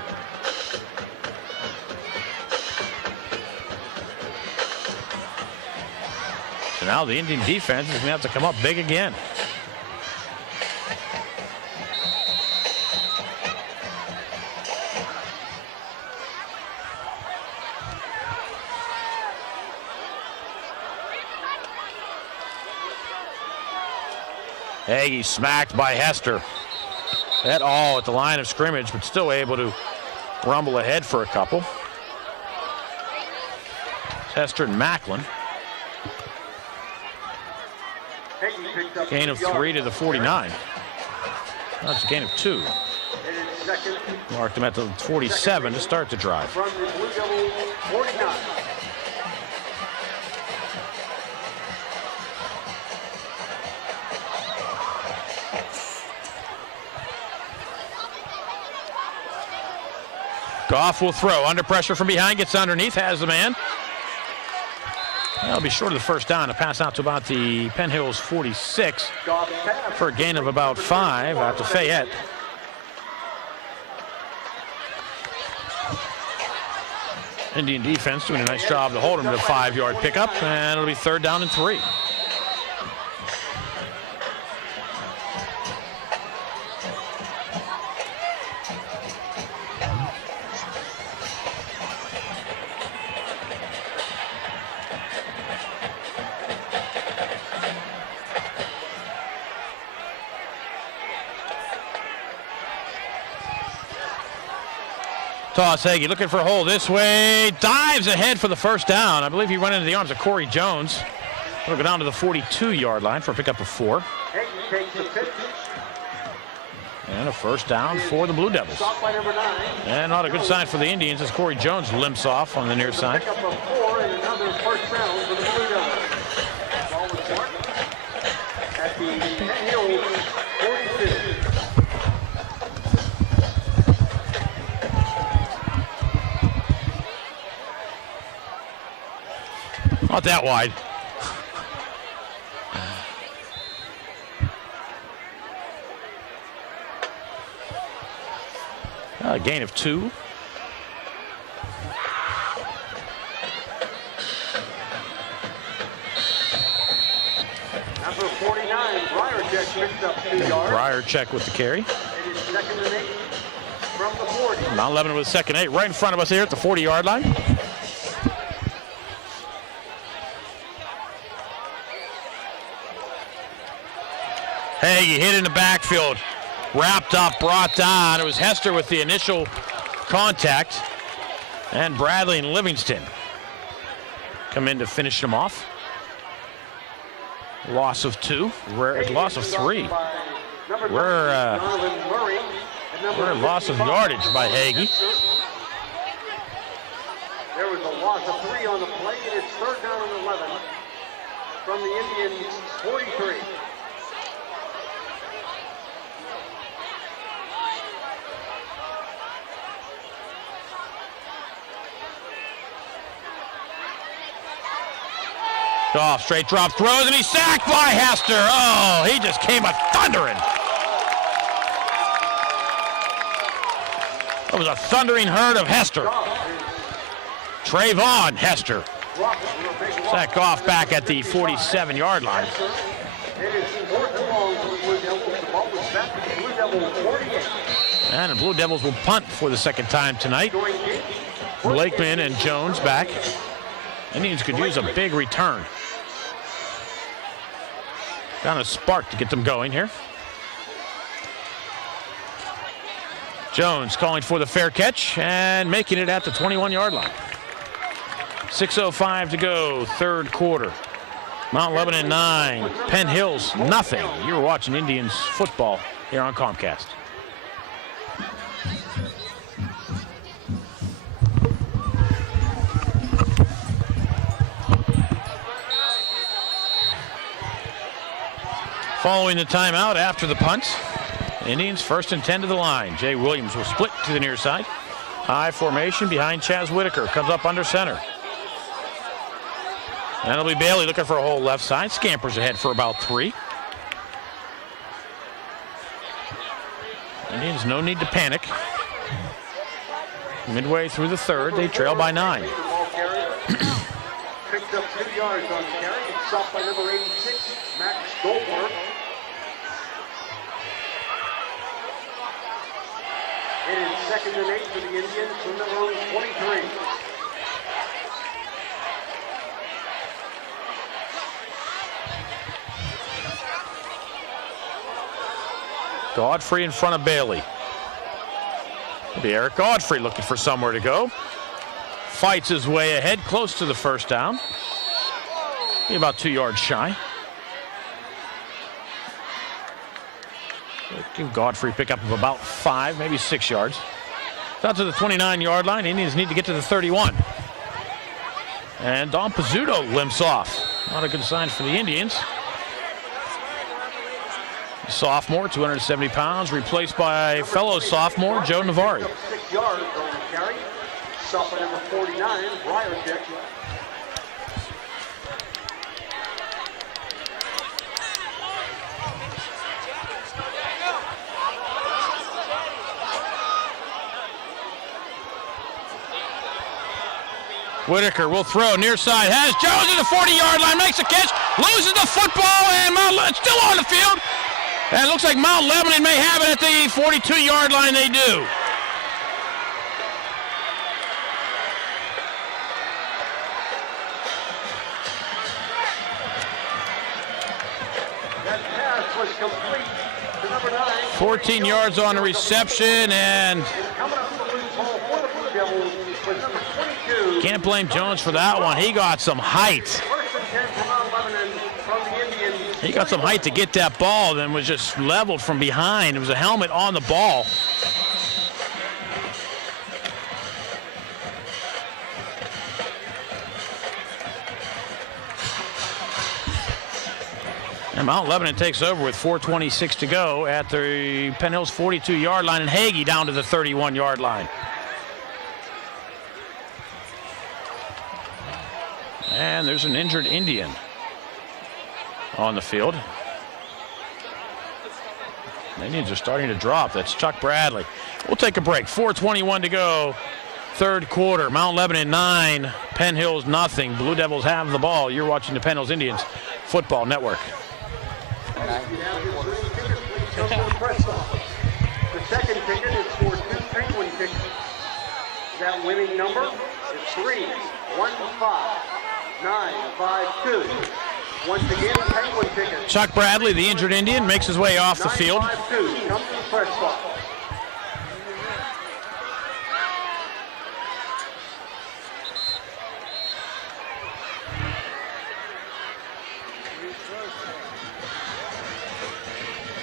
So now the Indian defense is going to have to come up big again. Hagee smacked by Hester. Et al. At the line of scrimmage, but still able to rumble ahead for a couple. Hester and Macklin. Gain of 3 to the 49. That's a gain of 2. Marked him at the 47 to start the drive. From the Blue Devils, 49. Goff will throw. Under pressure from behind. Gets underneath. Has the man. That'll be short of the first down. A pass out to about the Penn Hills 46 for a gain of about 5 out to Fayette. Indian defense doing a nice job to hold him to the 5-yard pickup, and it'll be 3rd down and 3. Toss Hagee looking for a hole this way. Dives ahead for the first down. I believe he ran into the arms of Corey Jones. He'll go down to the 42-yard line for a pickup of 4. And a first down for the Blue Devils. And not a good sign for the Indians as Corey Jones limps off on the near side. Pickup of 4 and another first down for the Blue Devils. Ball was marked at the Penn Hills 42. Not that wide. A gain of 2. Number 49, Briarcheck picked up 2 yards. Briarcheck with the carry. It is 2nd and 8 from the 40. Mount Lebanon with 2nd and 8 right in front of us here at the 40-yard line. Hagee hit in the backfield. Wrapped up, brought down. It was Hester with the initial contact. And Bradley and Livingston come in to finish him off. Loss of 2. Loss of 3. We're a loss of yardage by Hagee. There was a loss of 3 on the play, and it's 3rd down and 11 from the Indians' 43. Goff straight drop throws, and he's sacked by Hester. Oh, he just came a thundering. That was a thundering herd of Hester. Trayvon Hester. Sack Goff back at the 47-yard line. It is 4th and long for the Blue Devils. The ball was back to the Blue Devils 48. And the Blue Devils will punt for the 2nd time tonight. Blakeman and Jones back. Indians could use a big return. Found a spark to get them going here. Jones calling for the fair catch and making it at the 21-yard line. 6:05 to go, 3rd quarter. Mount Lebanon 9, Penn Hills nothing. You're watching Indians football here on Comcast. Following the timeout after the punt, Indians 1st and 10 to the line. Jay Williams will split to the near side. High formation behind Chaz Whitaker. Comes up under center. And it'll be Bailey looking for a hole left side. Scampers ahead for about 3. Indians no need to panic. Midway through the 3rd, they trail by 9. Picked up 2 yards on the carry. It's stopped by number 86, Max Goldberg. It is 2nd and 8 for the Indians from number 23. Godfrey in front of Bailey. It'll be Eric Godfrey looking for somewhere to go. Fights his way ahead, close to the first down. Be about 2 yards shy. Give Godfrey a pickup of about 5, maybe 6 yards. Out to the 29-yard line. Indians need to get to the 31. And Don Pizzuto limps off. Not a good sign for the Indians. Sophomore, 270 pounds, replaced by fellow sophomore Joe Navari. 6 yards on the carry. Stop by number 49, Briarchick. Whitaker will throw near side, has Jones at the 40-yard line, makes a catch, loses the football, and it's still on the field. And it looks like Mt Lebanon may have it at the 42-yard line. They do. That pass was complete to number 9. 14 yards on the reception, and Coming up with the loose ball for the Blue Devils was number 22. can't blame Jones for that one. He got some height. First and 10 for Mt Lebanon from the Indians. He got some height to get that ball, then was just leveled from behind. It was a helmet on the ball. And Mt Lebanon takes over with 4:26 to go at the Penn Hills 42-yard line, and Hagee down to the 31-yard line. And there's an injured Indian on the field. The Indians are starting to drop. That's Chuck Bradley. We'll take a break. 4:21 to go. Third quarter. Mt Lebanon 9, Penn Hills nothing. Blue Devils have the ball. You're watching the Penn Hills Indians Football Network. The second ticket is for 2 Penguin tickets. That winning number is 315952. Once again, Penguin ticket. Chuck Bradley, the injured Indian, makes his way off the field. 952 comes to the press box.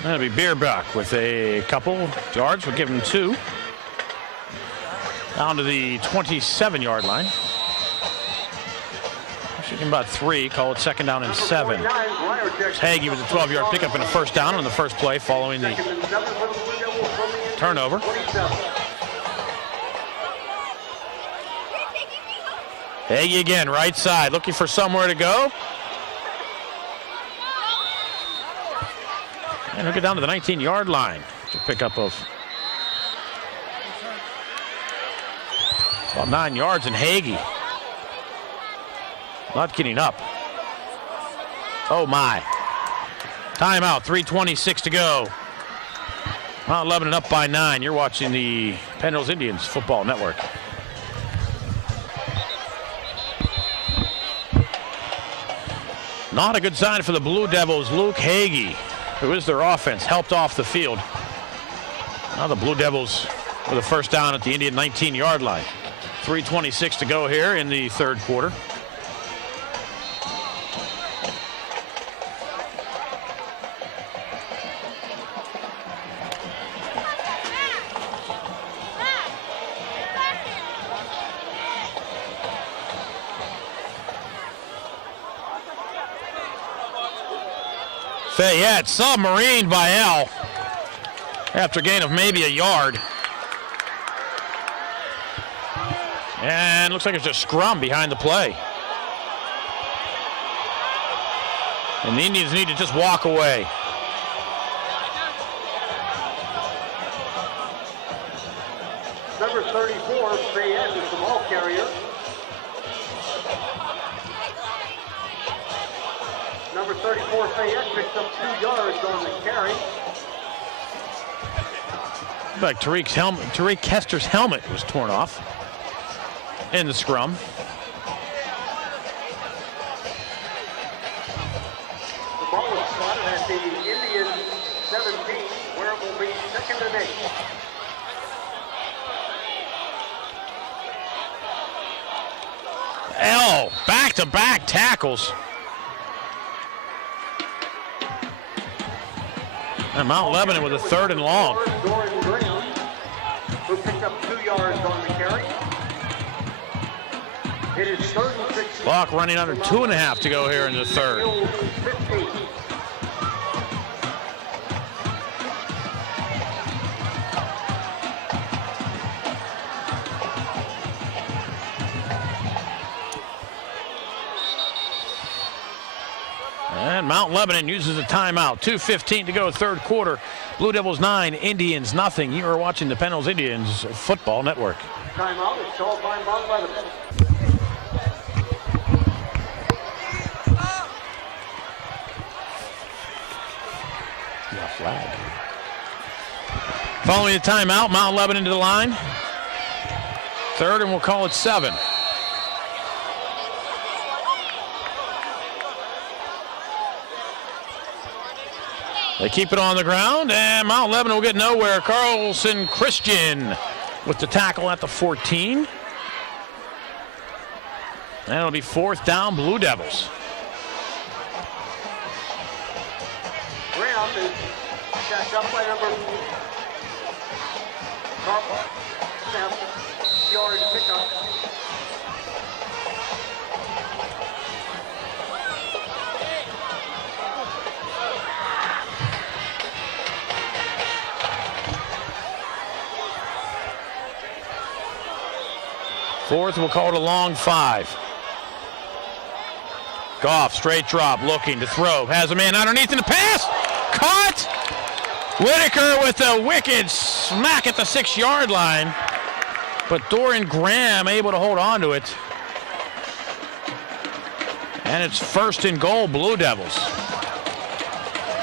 That'll be Bierbuck with a couple yards. We'll give him 2. Down to the 27-yard line. Shooting about 3. Call it second down and 7. Hagee with a 12-yard pickup and a first down on the first play following the turnover. Hagee again, right side, looking for somewhere to go. And he'll get down to the 19-yard line to pick up of about 9 yards, and Hagee not getting up. Oh my. Timeout, 3:26 to go. Mt Lebanon up by 9. You're watching the Penn Hills Indians Football Network. Not a good sign for the Blue Devils. Luke Hagee, who is their offense, helped off the field. Now the Blue Devils with a first down at the Indian 19-yard line. 3:26 to go here in the third quarter. Fayette submarined by L after a gain of maybe a yard. And looks like it's a scrum behind the play. And the Indians need to just walk away. Number 34, Fayette is the ball carrier. Number 34, Fayette picks up 2 yards on the carry. Like Tariq Kester's helmet was torn off in the scrum. The ball is spotted at the Indian 17. where it will be 2nd and 8. Back-to-back tackles. And Mount Lebanon with a 3rd and long. Doran Graham, who picked up 2 yards on the carry. It is 3rd and 6. Clock running under 2.5 to go here in the 3rd. 15. And Mount Lebanon uses a timeout. 2:15 to go, 3rd quarter. Blue Devils 9, Indians nothing. You are watching the Penn Indians Football Network. Timeout. It's called by Mount Lebanon. Flag. Following the timeout, Mount Lebanon to the line. 3rd, and we'll call it 7. They keep it on the ground, and Mount Lebanon will get nowhere. Carlson Christian with the tackle at the 14. And it'll be 4th down, Blue Devils. Graham is checked up by number Snap, yard pickup. Fourth, we'll call it a long 5. Goff, straight drop, looking to throw. Has a man underneath in the pass. Caught. Whitaker with a wicked smack at the 6-yard line. But Doran Graham able to hold on to it. And it's 1st and goal, Blue Devils.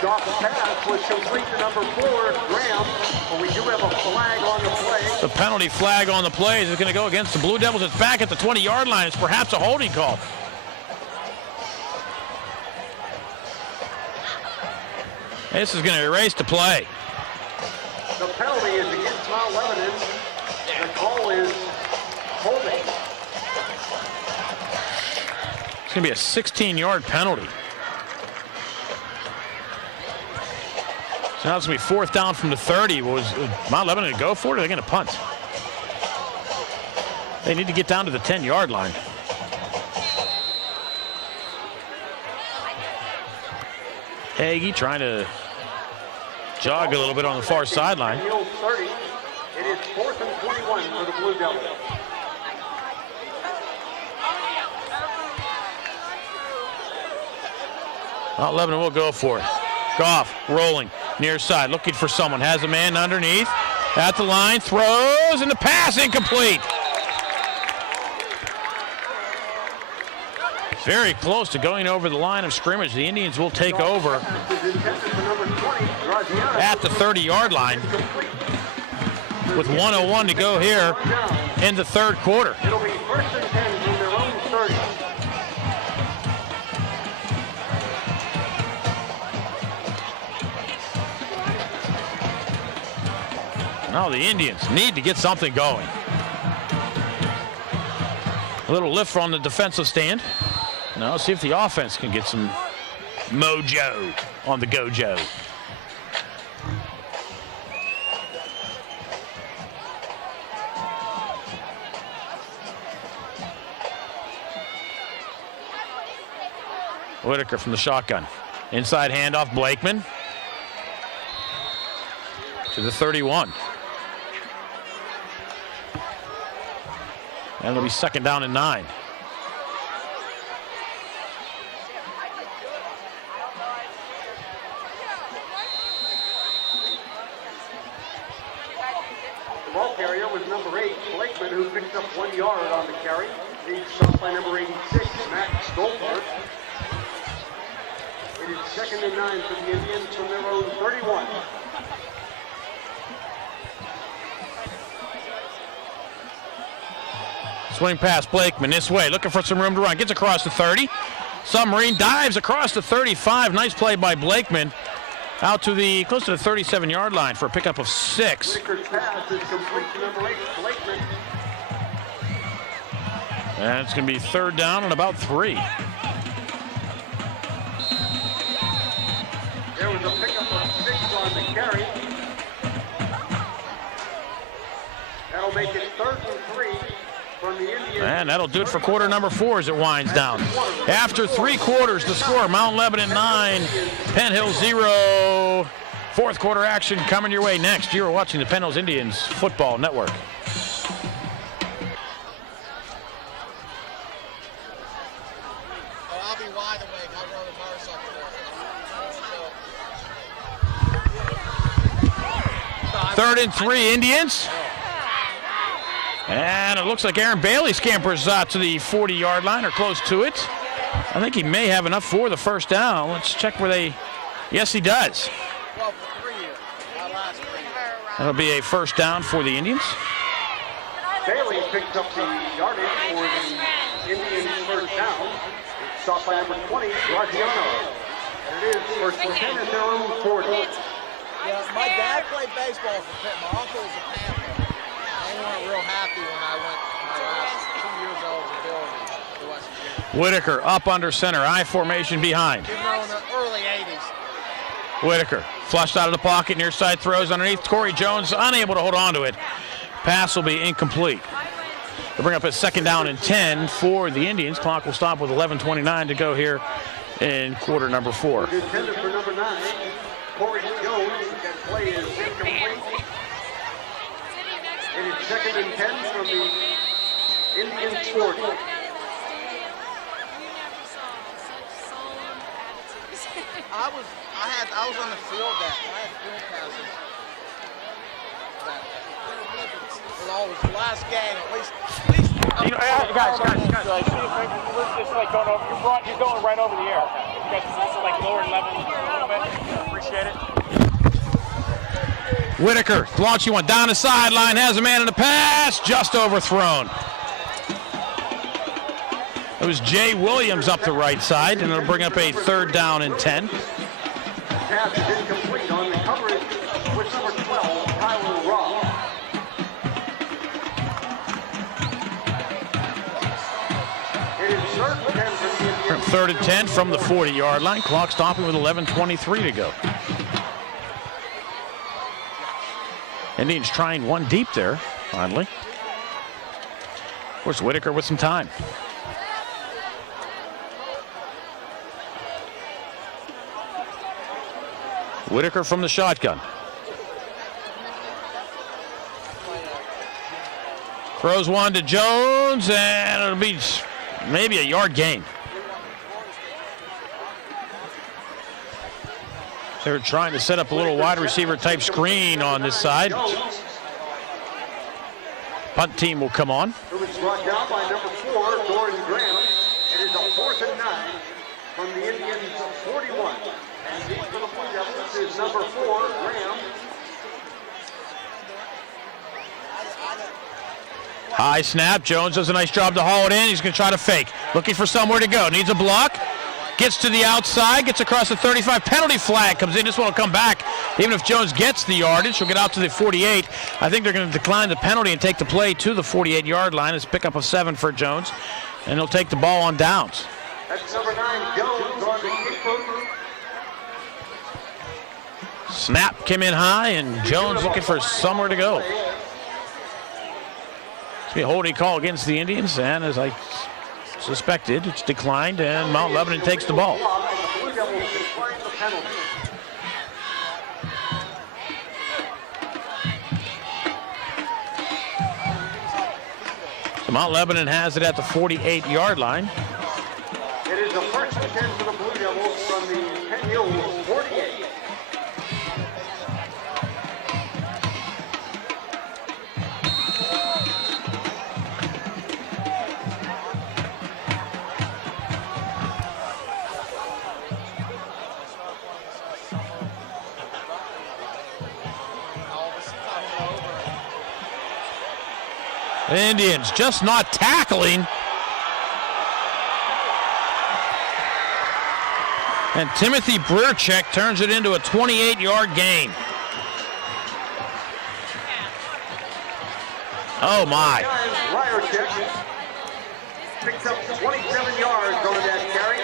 Goff's pass was complete to number 4, Graham. But we do have a flag on the play. The penalty flag on the play is going to go against the Blue Devils. It's back at the 20-yard line. It's perhaps a holding call. This is going to erase the play. The penalty is against Mount Lebanon. The call is holding. It's going to be a 16-yard penalty. So now it's going to be 4th down from the 30. Was Mount Lebanon to go for it, or are they going to punt? They need to get down to the 10-yard line. Hagee trying to jog a little bit on the far sideline. 30. It is 4th and 21 for the Blue Devils. Mount Lebanon will go for it. Goff rolling near side, looking for someone. Has a man underneath. At the line, throws, and the pass incomplete. Very close to going over the line of scrimmage. The Indians will take over at the 30-yard line with 1:01 to go here in the 3rd quarter. It'll be 1st and 10 from their own 30. Now the Indians need to get something going. A little lift on the defensive stand. Now see if the offense can get some mojo on the go-jo. Whitaker from the shotgun. Inside handoff, Blakeman to the 31. And it'll be 2nd down and 9. The ball carrier was number 8, Blakeman, who picked up 1 yard on the carry. He's stopped by number 86, Matt Stolfert. It is 2nd and 9 for the Indians from their own 31. Swing pass, Blakeman this way, looking for some room to run. Gets across the 30. Submarine dives across the 35. Nice play by Blakeman. out to the close to the 37-yard line for a pickup of 6. Whitaker's pass is complete to number 8, Blakeman. And it's going to be 3rd down and about 3. There was a pickup of 6 on the carry. That'll make it 3rd and 3 from the Indians. And that'll do it for quarter number 4 as it winds down. After 3 quarters, the score, Mount Lebanon 9, Penn Hill 0. 4th quarter action coming your way next. You're watching the Penn Hills Indians Football Network. I'll be wide awake. I'll run the motorcycle there. 3rd and 3 Indians. And it looks like Aaron Bailey scampers to the 40-yard line or close to it. I think he may have enough for the 1st down. Let's check where they... Yes, he does. Well, for 3 years. My last 3 years. That'll be a 1st down for the Indians. Bailey picked up the yardage for the Indians' 1st down. Stopped by number 20, Graziano. And it is 1st and 10 at their own 40. Yeah, my dad played baseball for Pitt. My uncle was a Panther. They weren't real happy when I went my last 2 years eligibility to West Virginia. Whitaker up under center, I formation behind. Even though in the early 80s. Whitaker flushed out of the pocket, near side throws underneath. Corey Jones unable to hold on to it. Pass will be incomplete. They'll bring up a 2nd down and 10 for the Indians. Clock will stop with 11:29 to go here in quarter number 4. The intended for number 9, Corey Jones. That play is incomplete. It is 2nd and 10 from the Indians 40. I was on the field that I had field passes. It was always the last game, at least. You know, guys. Just like going over. You're going right over the air. You guys just like lower level a little bit. Appreciate it. Whitaker, launchy one down the sideline, has a man in the pass, just overthrown. It was Jay Williams up the right side, and it'll bring up a 3rd down and 10. Pass is incomplete on the coverage with number 12, Tyler Ross. It is 3rd and 10 for the Indians. 3rd and 10 from the 40-yard line. Clock stopping with 11:23 to go. Indians trying one deep there, finally. Of course, Whitaker with some time. Whitaker from the shotgun. Throws one to Jones, and it'll be maybe a yard gain. They're trying to set up a little wide receiver type screen on this side. Punt team will come on. It was brought down by number 4, Gordon Graham. It is a 4th and 9 from the Indians 41. And deep for the Blue Devils is number 4, Graham. High snap. Jones does a nice job to haul it in. He's going to try to fake. Looking for somewhere to go. Needs a block. Gets to the outside. Gets across the 35. Penalty flag comes in. This one will come back. Even if Jones gets the yardage, he'll get out to the 48. I think they're going to decline the penalty and take the play to the 48-yard line. It's a pickup of 7 for Jones. And he'll take the ball on downs. That's number 9, Jones on the keeper. Snap came in high, and Jones looking for somewhere to go. It's a holding call against the Indians, and as I suspected, it's declined, and Mount Lebanon takes the ball. So Mount Lebanon has it at the 48-yard line. It is the 1st and 10 for the Blue Devils from the Penn Hill 48. Indians just not tackling. And Timothy Briercheck turns it into a 28-yard gain. Oh, my. Briercheck picks up 27 yards on that carry.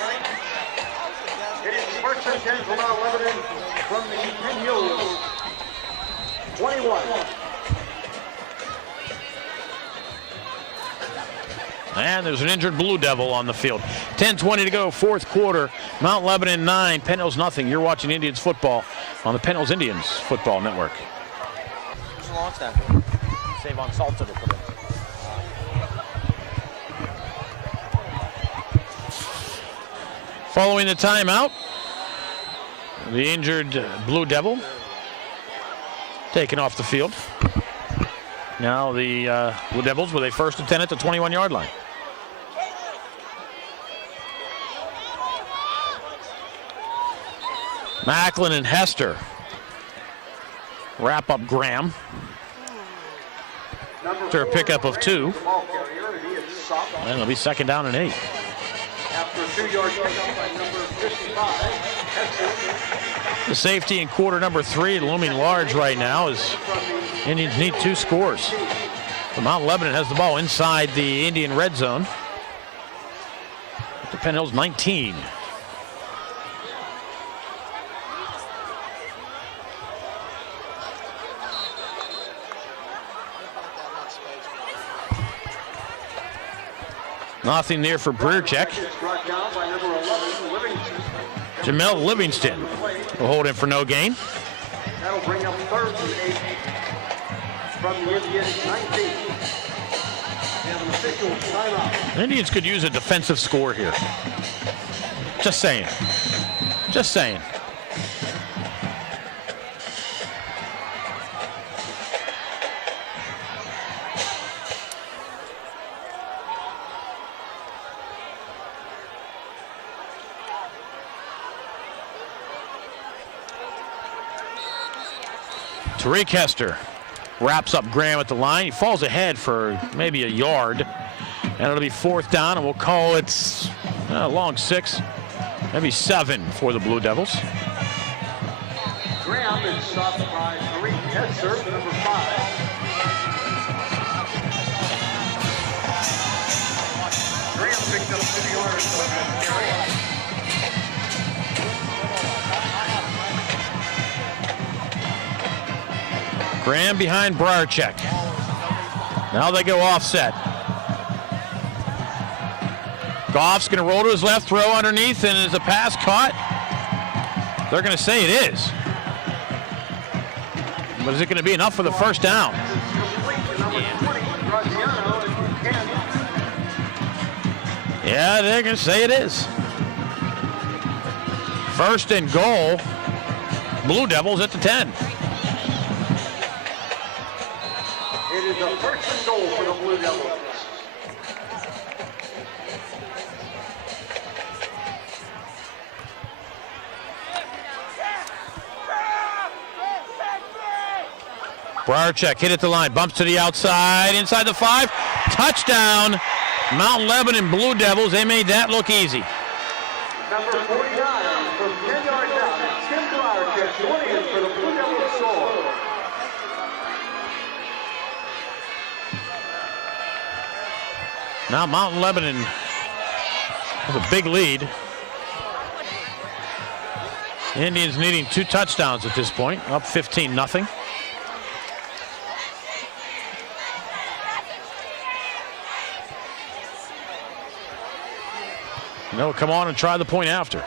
It is first and 10 for Mount Lebanon from the Penn Hills 21. And there's an injured Blue Devil on the field. 10:20 to go, fourth quarter. Mount Lebanon 9, Penn Hills nothing. You're watching Indians football on the Penn Hills Indians Football Network. Who's the launch tackle? Save on Salter to put in. Following the timeout, the injured Blue Devil taken off the field. Now the Blue Devils with a first and 10 at the 21-yard line. Macklin and Hester wrap up Graham after a pickup of 2. And it'll be second down and 8. After a 2-yard pickup by number 55, The safety in quarter number 3 looming large right now as Indians need 2 scores. So Mount Lebanon has the ball inside the Indian red zone. The Penn Hills 19. Nothing there for Briercheck. brought down by number 11, Livingston. Jamel Livingston will hold him for no gain. That'll bring up third and 8 from the Indians 19. They have an official timeout. The Indians could use a defensive score here. Just saying. Just saying. Tariq Hester wraps up Graham at the line. He falls ahead for maybe a yard. And it'll be fourth down, and we'll call it a long 6, maybe 7 for the Blue Devils. Graham is stopped by Tariq Hester, number 5. Graham picked up 2 yards on that carry. Graham behind Briercheck. Now they go offset. Goff's going to roll to his left, throw underneath, and is a pass caught? They're going to say it is. But is it going to be enough for the first down? Yeah, they're going to say it is. First and goal. Blue Devils at the 10. It is a first and goal for the Blue Devils. Briercheck hit at the line, bumps to the outside, inside the 5, touchdown, Mount Lebanon Blue Devils. They made that look easy. Number 49 from 10 yards out, Tim Briercheck winning for the Blue Devils score. Now Mount Lebanon has a big lead. Indians needing 2 touchdowns at this point, up 15-0. They'll come on and try the point after.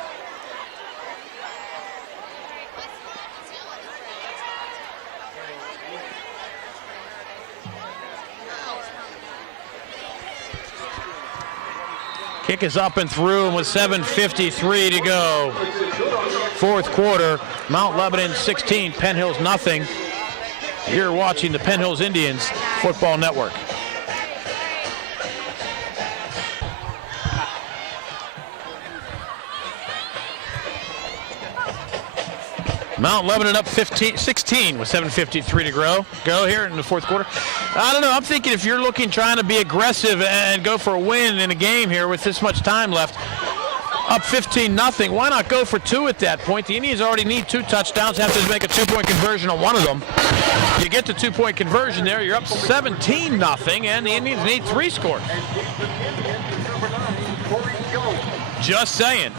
Kick is up and through, and with 7:53 to go, fourth quarter, Mount Lebanon 16, Penn Hills nothing. You're watching the Penn Hills Indians Football Network. Mount Lebanon up 16 with 7:53 to go here in the fourth quarter. I don't know. I'm thinking if you're trying to be aggressive and go for a win in a game here with this much time left, up 15-0. Why not go for two at that point? The Indians already need 2 touchdowns, have to make a 2-point conversion on one of them. You get the 2-point conversion there, you're up 17-0, and the Indians need 3 scores. Just saying.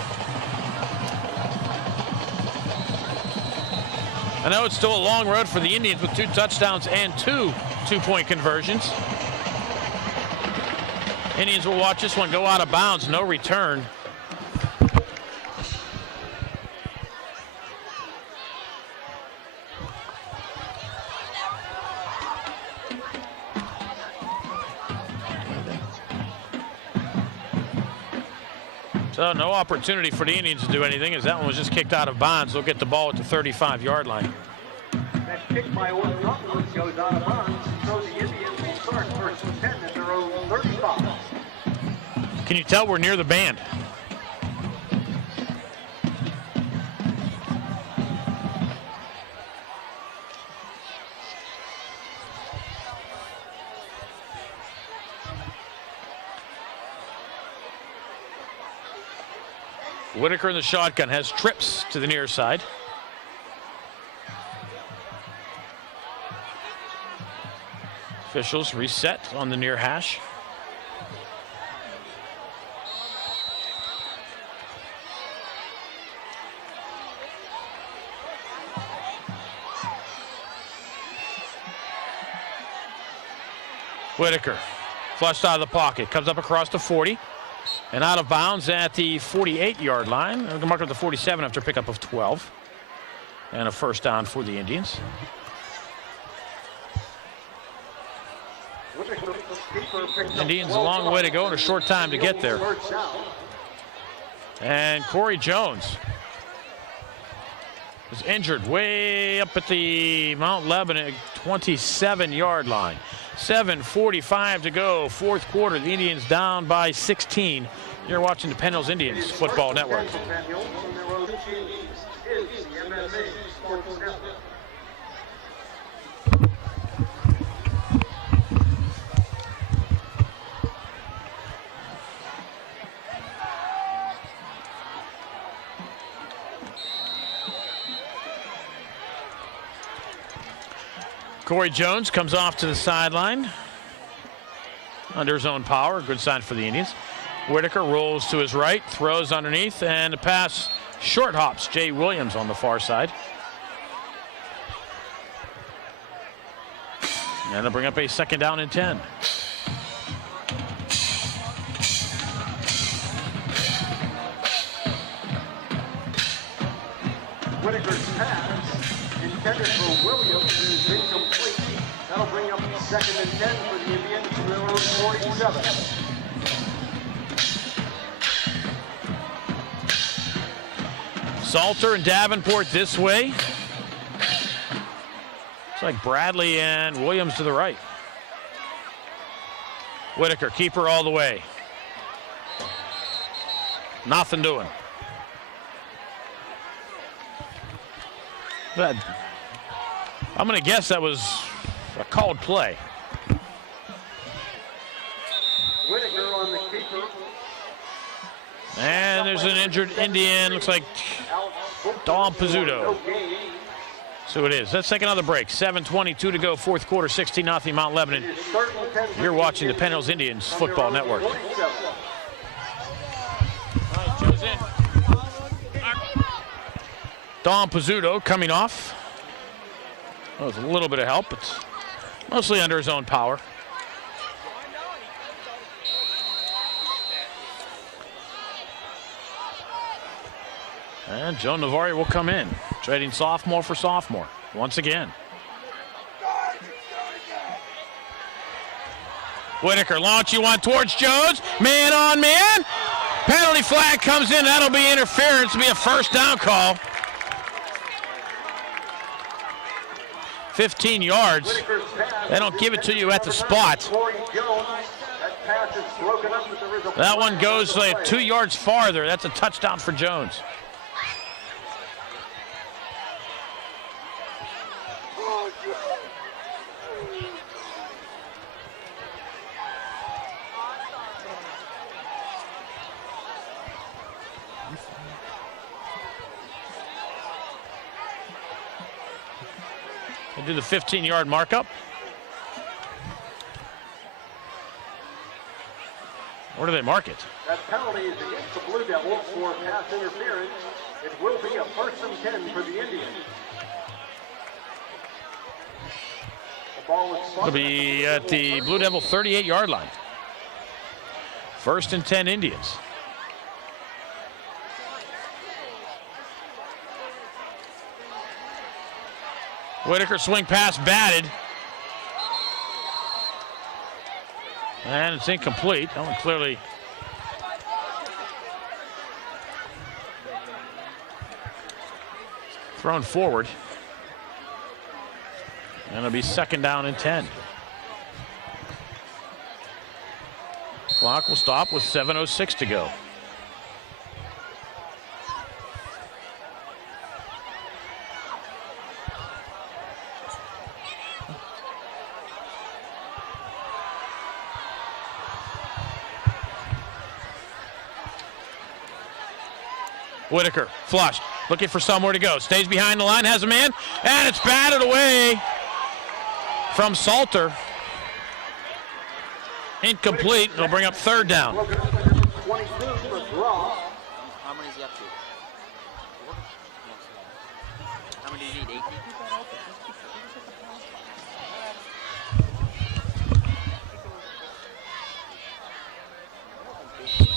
I know it's still a long road for the Indians with 2 touchdowns and 2 2-point conversions. Indians will watch this one go out of bounds, no return. So no opportunity for the Indians to do anything as that one was just kicked out of bounds. They'll get the ball at the 35-yard line. That kick by Owen Rutledge goes out of bounds. So the Indians will start first and 10 at their own 35. Can you tell we're near the band? Whitaker in the shotgun has trips to the near side. Officials reset on the near hash. Whitaker flushed out of the pocket, comes up across the 40. And out of bounds at the 48-yard line. They're marked at the 47 after pickup of 12. And a first down for the Indians. Indians a long way to go and a short time to get there. And Corey Jones was injured way up at the Mt Lebanon 27-yard line. 7:45 to go, 4th quarter. The Indians down by 16. You're watching the Penn Indians Football Network. Corey Jones comes off to the sideline under his own power. Good sign for the Indians. Whitaker rolls to his right, throws underneath, and the pass short hops. Jay Williams on the far side. And they'll bring up a 2nd down and 10. Whitaker's pass intended for Williams is incomplete. That'll bring up 2nd and 10 for the Indians from their own 47. Salter and Davenport this way. It's like Bradley and Williams to the right. Whitaker, keeper all the way. Nothing doing. But I'm going to guess that was a called play. Whitaker on the keeper. And there's an injured Indian. Looks like Dom Pizzuto. So it is. Let's take another break. 7:22 to go, 4th quarter, 16-0 Mt Lebanon. You're watching the Penn Indians Football Network. All right, Joe's in. Dom Pizzuto coming off. That was a little bit of help, but mostly under his own power. And Joe Navarre will come in, trading sophomore for sophomore once again. Whitaker launching one towards Jones. Man on man. Penalty flag comes in. That'll be interference. It'll be a first down call. 15 yards. They don't give it to you at the spot. That one goes like 2 yards farther. That's a touchdown for Jones. They do the 15-yard markup. Where do they mark it? That penalty is against the Blue Devils for pass interference. It will be a 1st and 10 for the Indians. The ball is It'll be at the Blue Devil 38-yard line. 1st and 10 Indians. Whitaker swing pass batted. And it's incomplete. That one clearly. Thrown forward. And it'll be 2nd down and 10. Clock will stop with 7:06 to go. Whitaker, flush, looking for somewhere to go. Stays behind the line, has a man, and it's batted away from Salter. Incomplete. It'll bring up 3rd down. 22 for draw. How many is he up to? How many do you need? 18?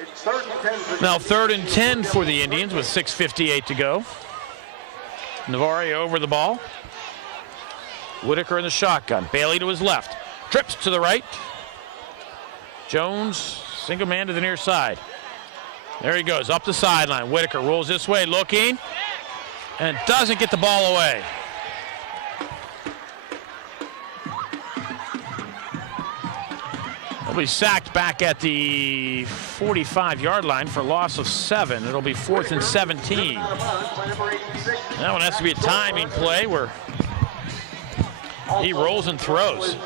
It's 3rd and 10 for Now 3rd and 10 for the Indians with 6:58 to go. Navarre over the ball. Whitaker in the shotgun. Bailey to his left. Trips to the right. Jones, single man to the near side. There he goes, up the sideline. Whitaker rolls this way, looking, and doesn't get the ball away. He'll be sacked back at the 45-yard line for loss of 7. It'll be 4th and 17. That one has to be a timing play where he rolls and throws.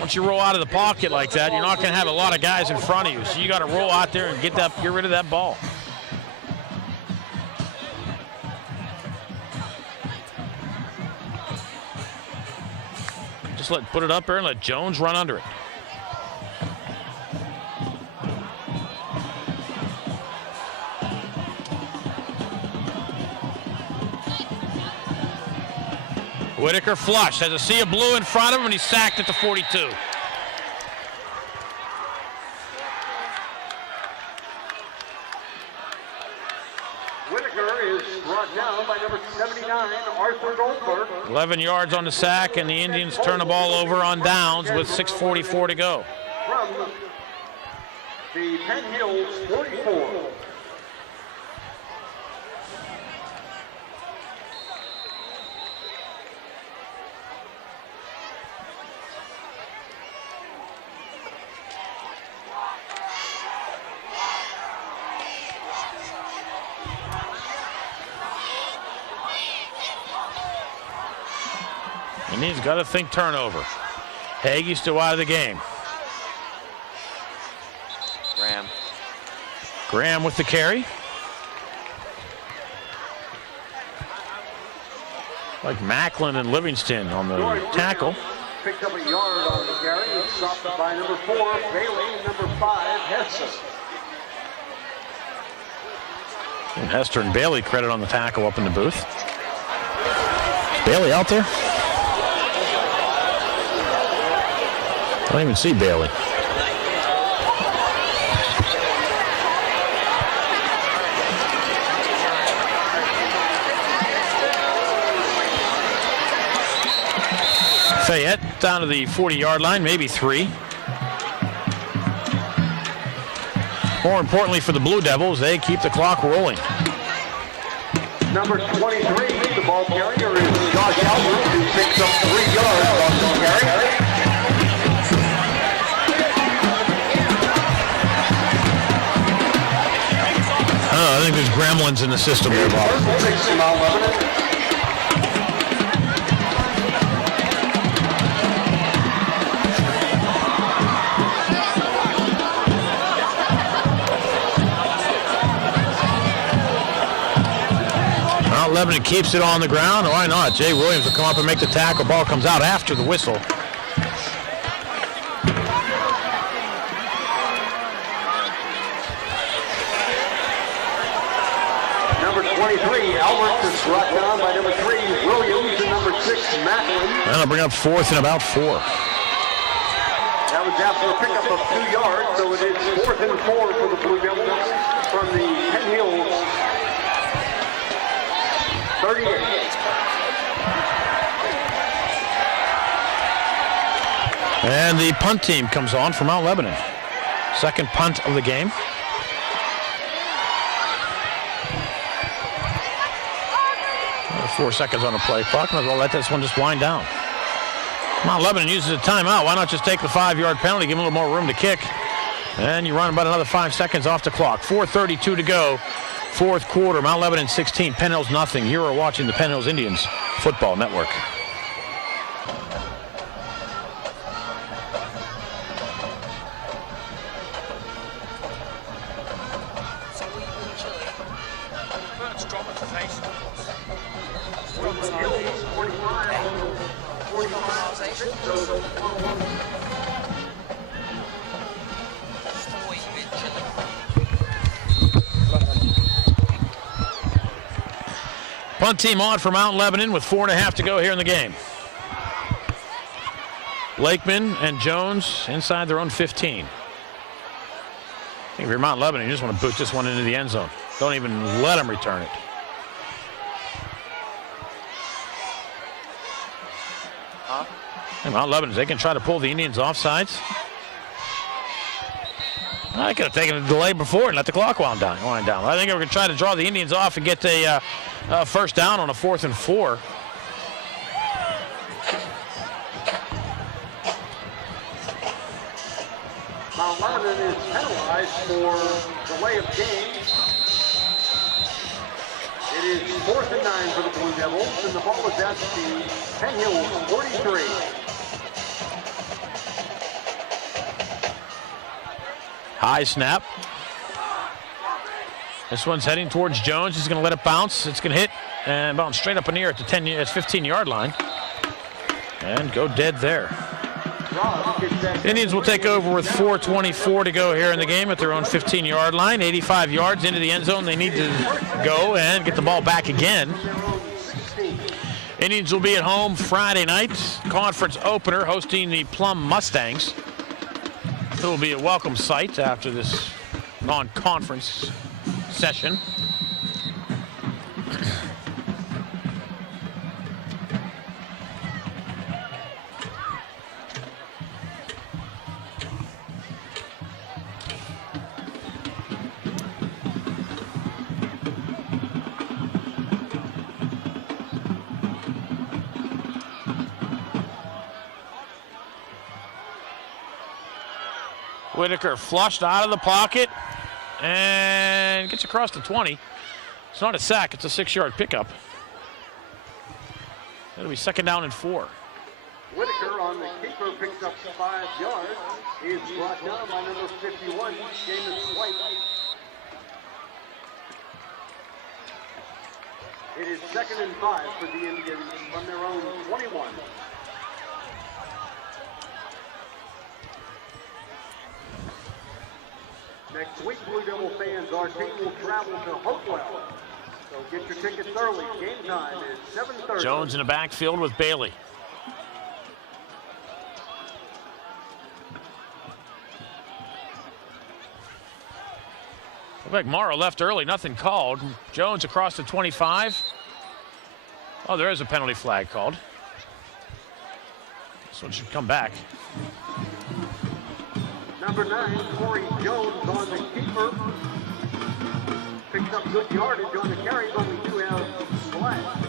Once you roll out of the pocket like that, you're not going to have a lot of guys in front of you. So you got to roll out there and get rid of that ball. Just put it up there and let Jones run under it. Whitaker flush, has a sea of blue in front of him, and he's sacked at the 42. Whitaker is brought down by number 79, Arthur Goldberg. 11 yards on the sack, and the Indians turn the ball over on downs with 6:44 to go. From the Penn Hills 44. And he's got to think turnover. Hagee's still out of the game. Graham with the carry. Like Macklin and Livingston on the tackle. Picked up a yard on the carry. It's stopped by number 4, Bailey, and number 5, Hester. And Hester and Bailey credit on the tackle up in the booth. Is Bailey out there? I don't even see Bailey. Fayette down to the 40-yard line, maybe 3. More importantly for the Blue Devils, they keep the clock rolling. Number 23, the ball carrier is Josh Albert, who picks up 3 yards on the carry. I think there's gremlins in the system here, Bob. Mount Lebanon keeps it on the ground. Why not? Jay Williams will come up and make the tackle. Ball comes out after the whistle. Number 23, Albert is brought down by number 3, Williams, and number 6, Macklin. That'll bring up 4th and about 4. That was after a pickup of 2 yards, so it is 4th and 4 for the Blue Devils from the Penn Hills 38. And the punt team comes on for Mount Lebanon. Second punt of the game. Another 4 seconds on the play clock. Might as well let this one just wind down. Mount Lebanon uses a timeout. Why not just take the 5-yard penalty, give them a little more room to kick, and you run about another 5 seconds off the clock. 4:32 to go, fourth quarter. Mount Lebanon 16, Penn Hills nothing. You are watching the Penn Hills Indians Football Network. Punt team on for Mount Lebanon with 4.5 to go here in the game. Blakeman and Jones inside their own 15. I think if you're Mount Lebanon, you just want to boot this one into the end zone. Don't even let them return it. Hey, Mount Lebanon, they can try to pull the Indians off sides. I could have taken a delay before and let the clock wind down. I think they were going to try to draw the Indians off and get a first down on a 4th and 4. Mount Lebanon is penalized for delay of game. It is 4th and 9 for the Blue Devils, and the ball is at the Penn Hills 43. High snap. This one's heading towards Jones. He's going to let it bounce. It's going to hit and bounce straight up in the air at the 15-yard line. And go dead there. Indians will take over with 4:24 to go here in the game at their own 15-yard line. 85 yards into the end zone. They need to go and get the ball back again. Indians will be at home Friday night. Conference opener hosting the Plum Mustangs. It will be a welcome sight after this non-conference session. Whitaker flushed out of the pocket and gets across the 20. It's not a sack, it's a 6-yard pickup. It'll be 2nd down and 4. Whitaker on the keeper picks up 5 yards. He is brought down by number 51, James White. It is 2nd and 5 for the Indians from their own 21. Next week, Blue Devil fans, our team will travel to Hopewell. So get your tickets early. Game time is 7:30. Jones in the backfield with Bailey. Looked like Morrow left early, nothing called. Jones across the 25. Oh, there is a penalty flag called. This one should come back. Number 9, Corey Jones on the keeper. Picks up good yardage on the carry, but we do have flags.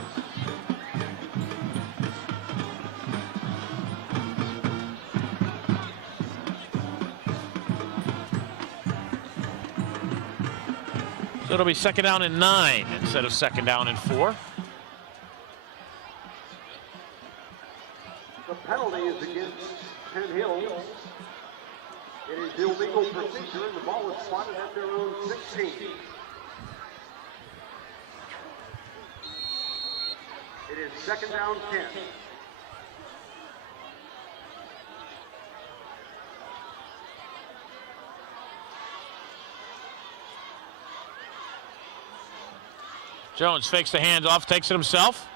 So it'll be 2nd down and 9 instead of 2nd down and 4. The penalty is against Penn Hills. It is illegal procedure, and the ball is spotted at their own 16. second down 10. Jones fakes the handoff, takes it himself.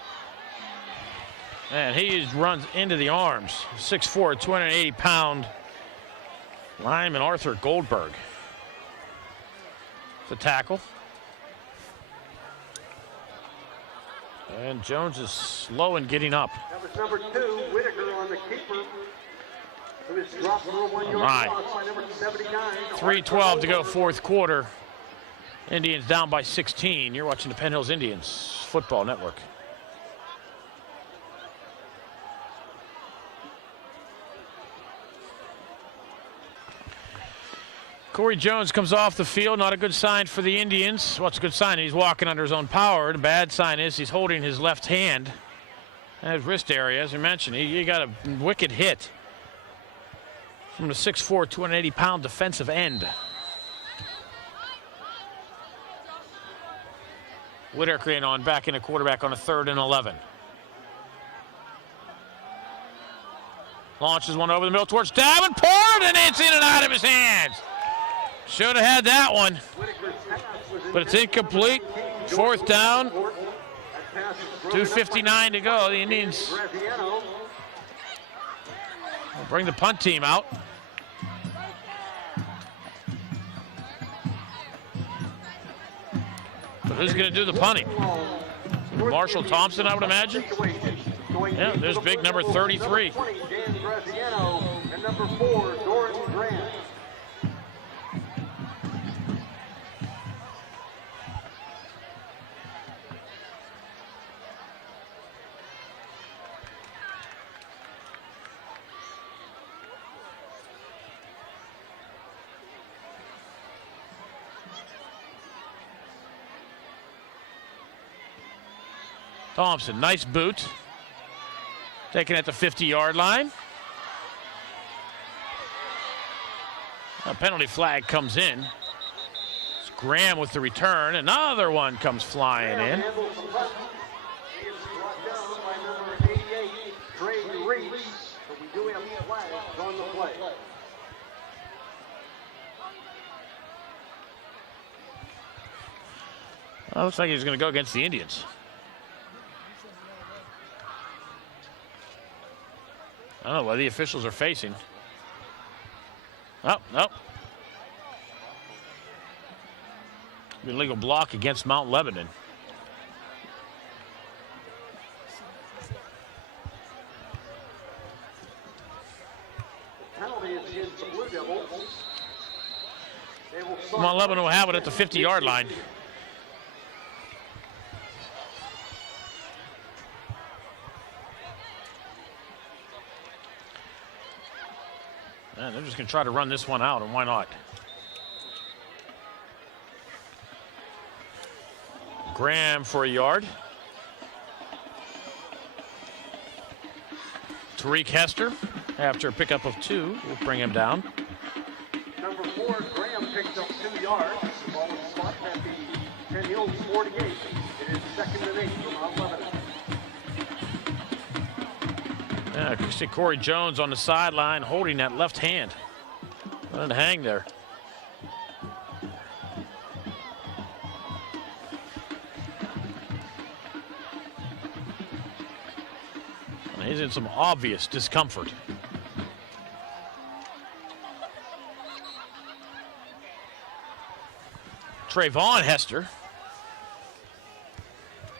And he runs into the arms. 6'4", 280-pound lineman Arthur Goldberg. The tackle. And Jones is slow in getting up. That was number 2, Whitaker on the keeper. Who is dropped for a 1-yard loss by number 79. 3:12 to go, fourth quarter. Indians down by 16. You're watching the Penn Hills Indians Football Network. Corey Jones comes off the field. Not a good sign for the Indians. What's a good sign? He's walking under his own power. The bad sign is he's holding his left hand at his wrist area, as I mentioned. He got a wicked hit from the 6'4", 280-pound defensive end. Whitaker in on back in a quarterback on a 3rd and 11. Launches one over the middle towards Davenport, and it's in and out of his hands. Should have had that one, but it's incomplete. 4th down, 2:59 to go. The Indians will bring the punt team out. But who's going to do the punting? Marshall Thompson, I would imagine. Yeah, there's big number 33. And number 4, Doran Grant. Thompson, nice boot. Taken at the 50-yard line. A penalty flag comes in. It's Graham with the return. Another one comes flying in. Well, looks like he's going to go against the Indians. I don't know what the officials are facing. Oh, no. Illegal block against Mount Lebanon. Penalty is against the Blue Devils. Mount Lebanon will have it at the 50-yard line. And they're just going to try to run this one out, and why not? Graham for a yard. Tariq Hester, after a pickup of 2, will bring him down. Number 4, Graham picks up 2 yards. The ball is spot at the Penn Hills 48. It is 2nd and 8 for Mount Lebanon. Yeah, you see Corey Jones on the sideline holding that left hand. Let it hang there. And he's in some obvious discomfort. Trayvon Hester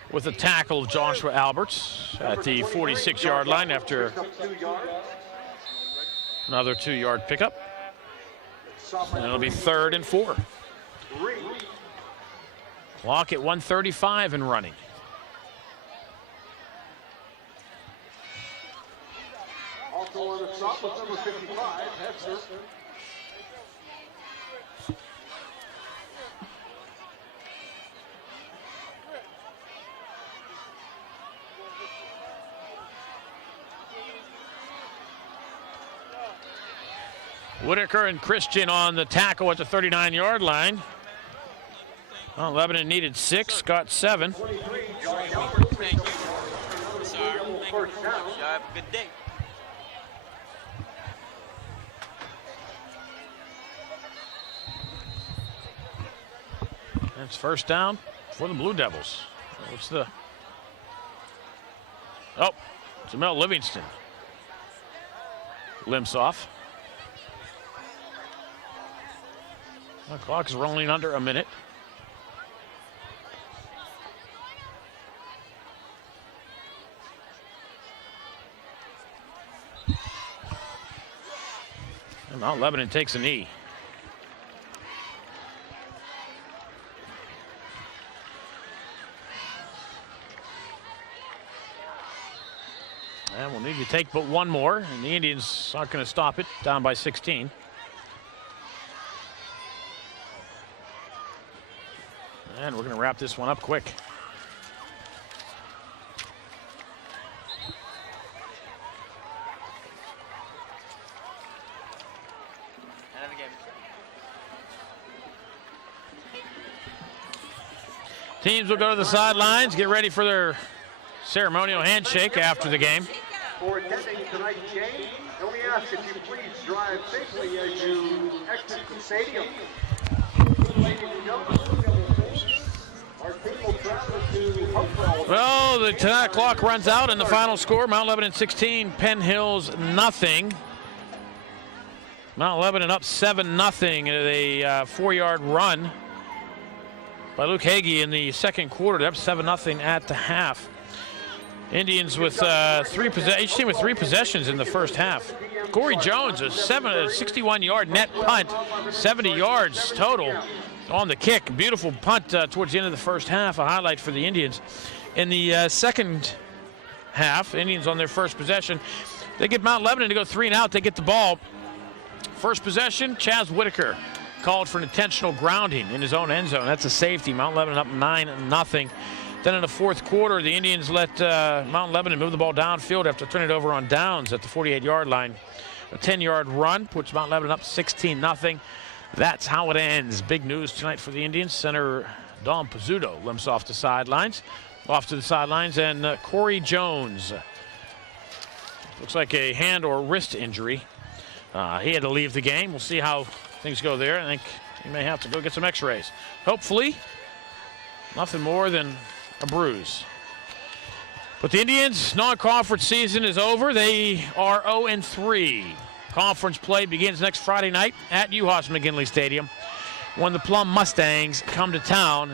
with a tackle of Joshua Alberts at the 46-yard line after another 2-yard pickup. And it'll be 3rd and 4. Clock at 1:35 and running. Also on the stop with number 55, Hester. Whitaker and Christian on the tackle at the 39-yard line. Well, Lebanon needed 6, got 7. first down. Y'all have a good day. That's first down for the Blue Devils. What's the... Oh, Jamel Livingston limps off. The clock is rolling under a minute. And Mount Lebanon takes a knee. And we'll need to take but one more, and the Indians aren't going to stop it, down by 16. And we're going to wrap this one up quick. Teams will go to the sidelines, get ready for their ceremonial handshake after the game. For attending tonight's game, and we ask that you please drive safely as you exit the stadium. Ladies and gentlemen, our team will travel to Hopewell. Well, the clock runs out, and the final score, Mount Lebanon 16, Penn Hills nothing. Mount Lebanon up 7-0 in a 4-yard run by Luke Hagee in the second quarter. They're up 7-0 at the half. Indians with each team with 3 possessions in the first half. Corey Jones, a 61-yard net punt, 70 yards total on the kick. Beautiful punt towards the end of the first half, a highlight for the Indians. In the second half, Indians on their first possession, they get Mount Lebanon to go 3 and out. They get the ball. First possession, Chaz Whitaker called for an intentional grounding in his own end zone. That's a safety. Mount Lebanon up 9-0. Then in the fourth quarter, the Indians let Mount Lebanon move the ball downfield after turning it over on downs at the 48-yard line. A 10-yard run puts Mount Lebanon up 16-0. That's how it ends. Big news tonight for the Indians. Center Dom Pizzuto limps off to the sidelines, and Corey Jones. Looks like a hand or wrist injury. He had to leave the game. We'll see how things go there. I think he may have to go get some x-rays. Hopefully, nothing more than a bruise. But the Indians' non-conference season is over. They are 0-3. Conference play begins next Friday night at UHAS McGinley Stadium when the Plum Mustangs come to town.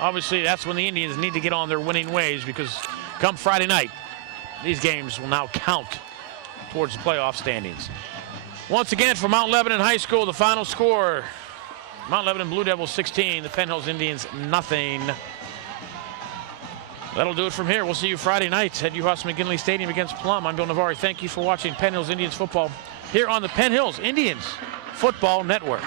Obviously, that's when the Indians need to get on their winning ways, because come Friday night, these games will now count towards the playoff standings. Once again, for Mount Lebanon High School, the final score, Mount Lebanon Blue Devils 16, the Penn Hills Indians nothing. That'll do it from here. We'll see you Friday night at UHAS McGinley Stadium against Plum. I'm Bill Navari. Thank you for watching Penn Hills Indians football here on the Penn Hills Indians Football Network.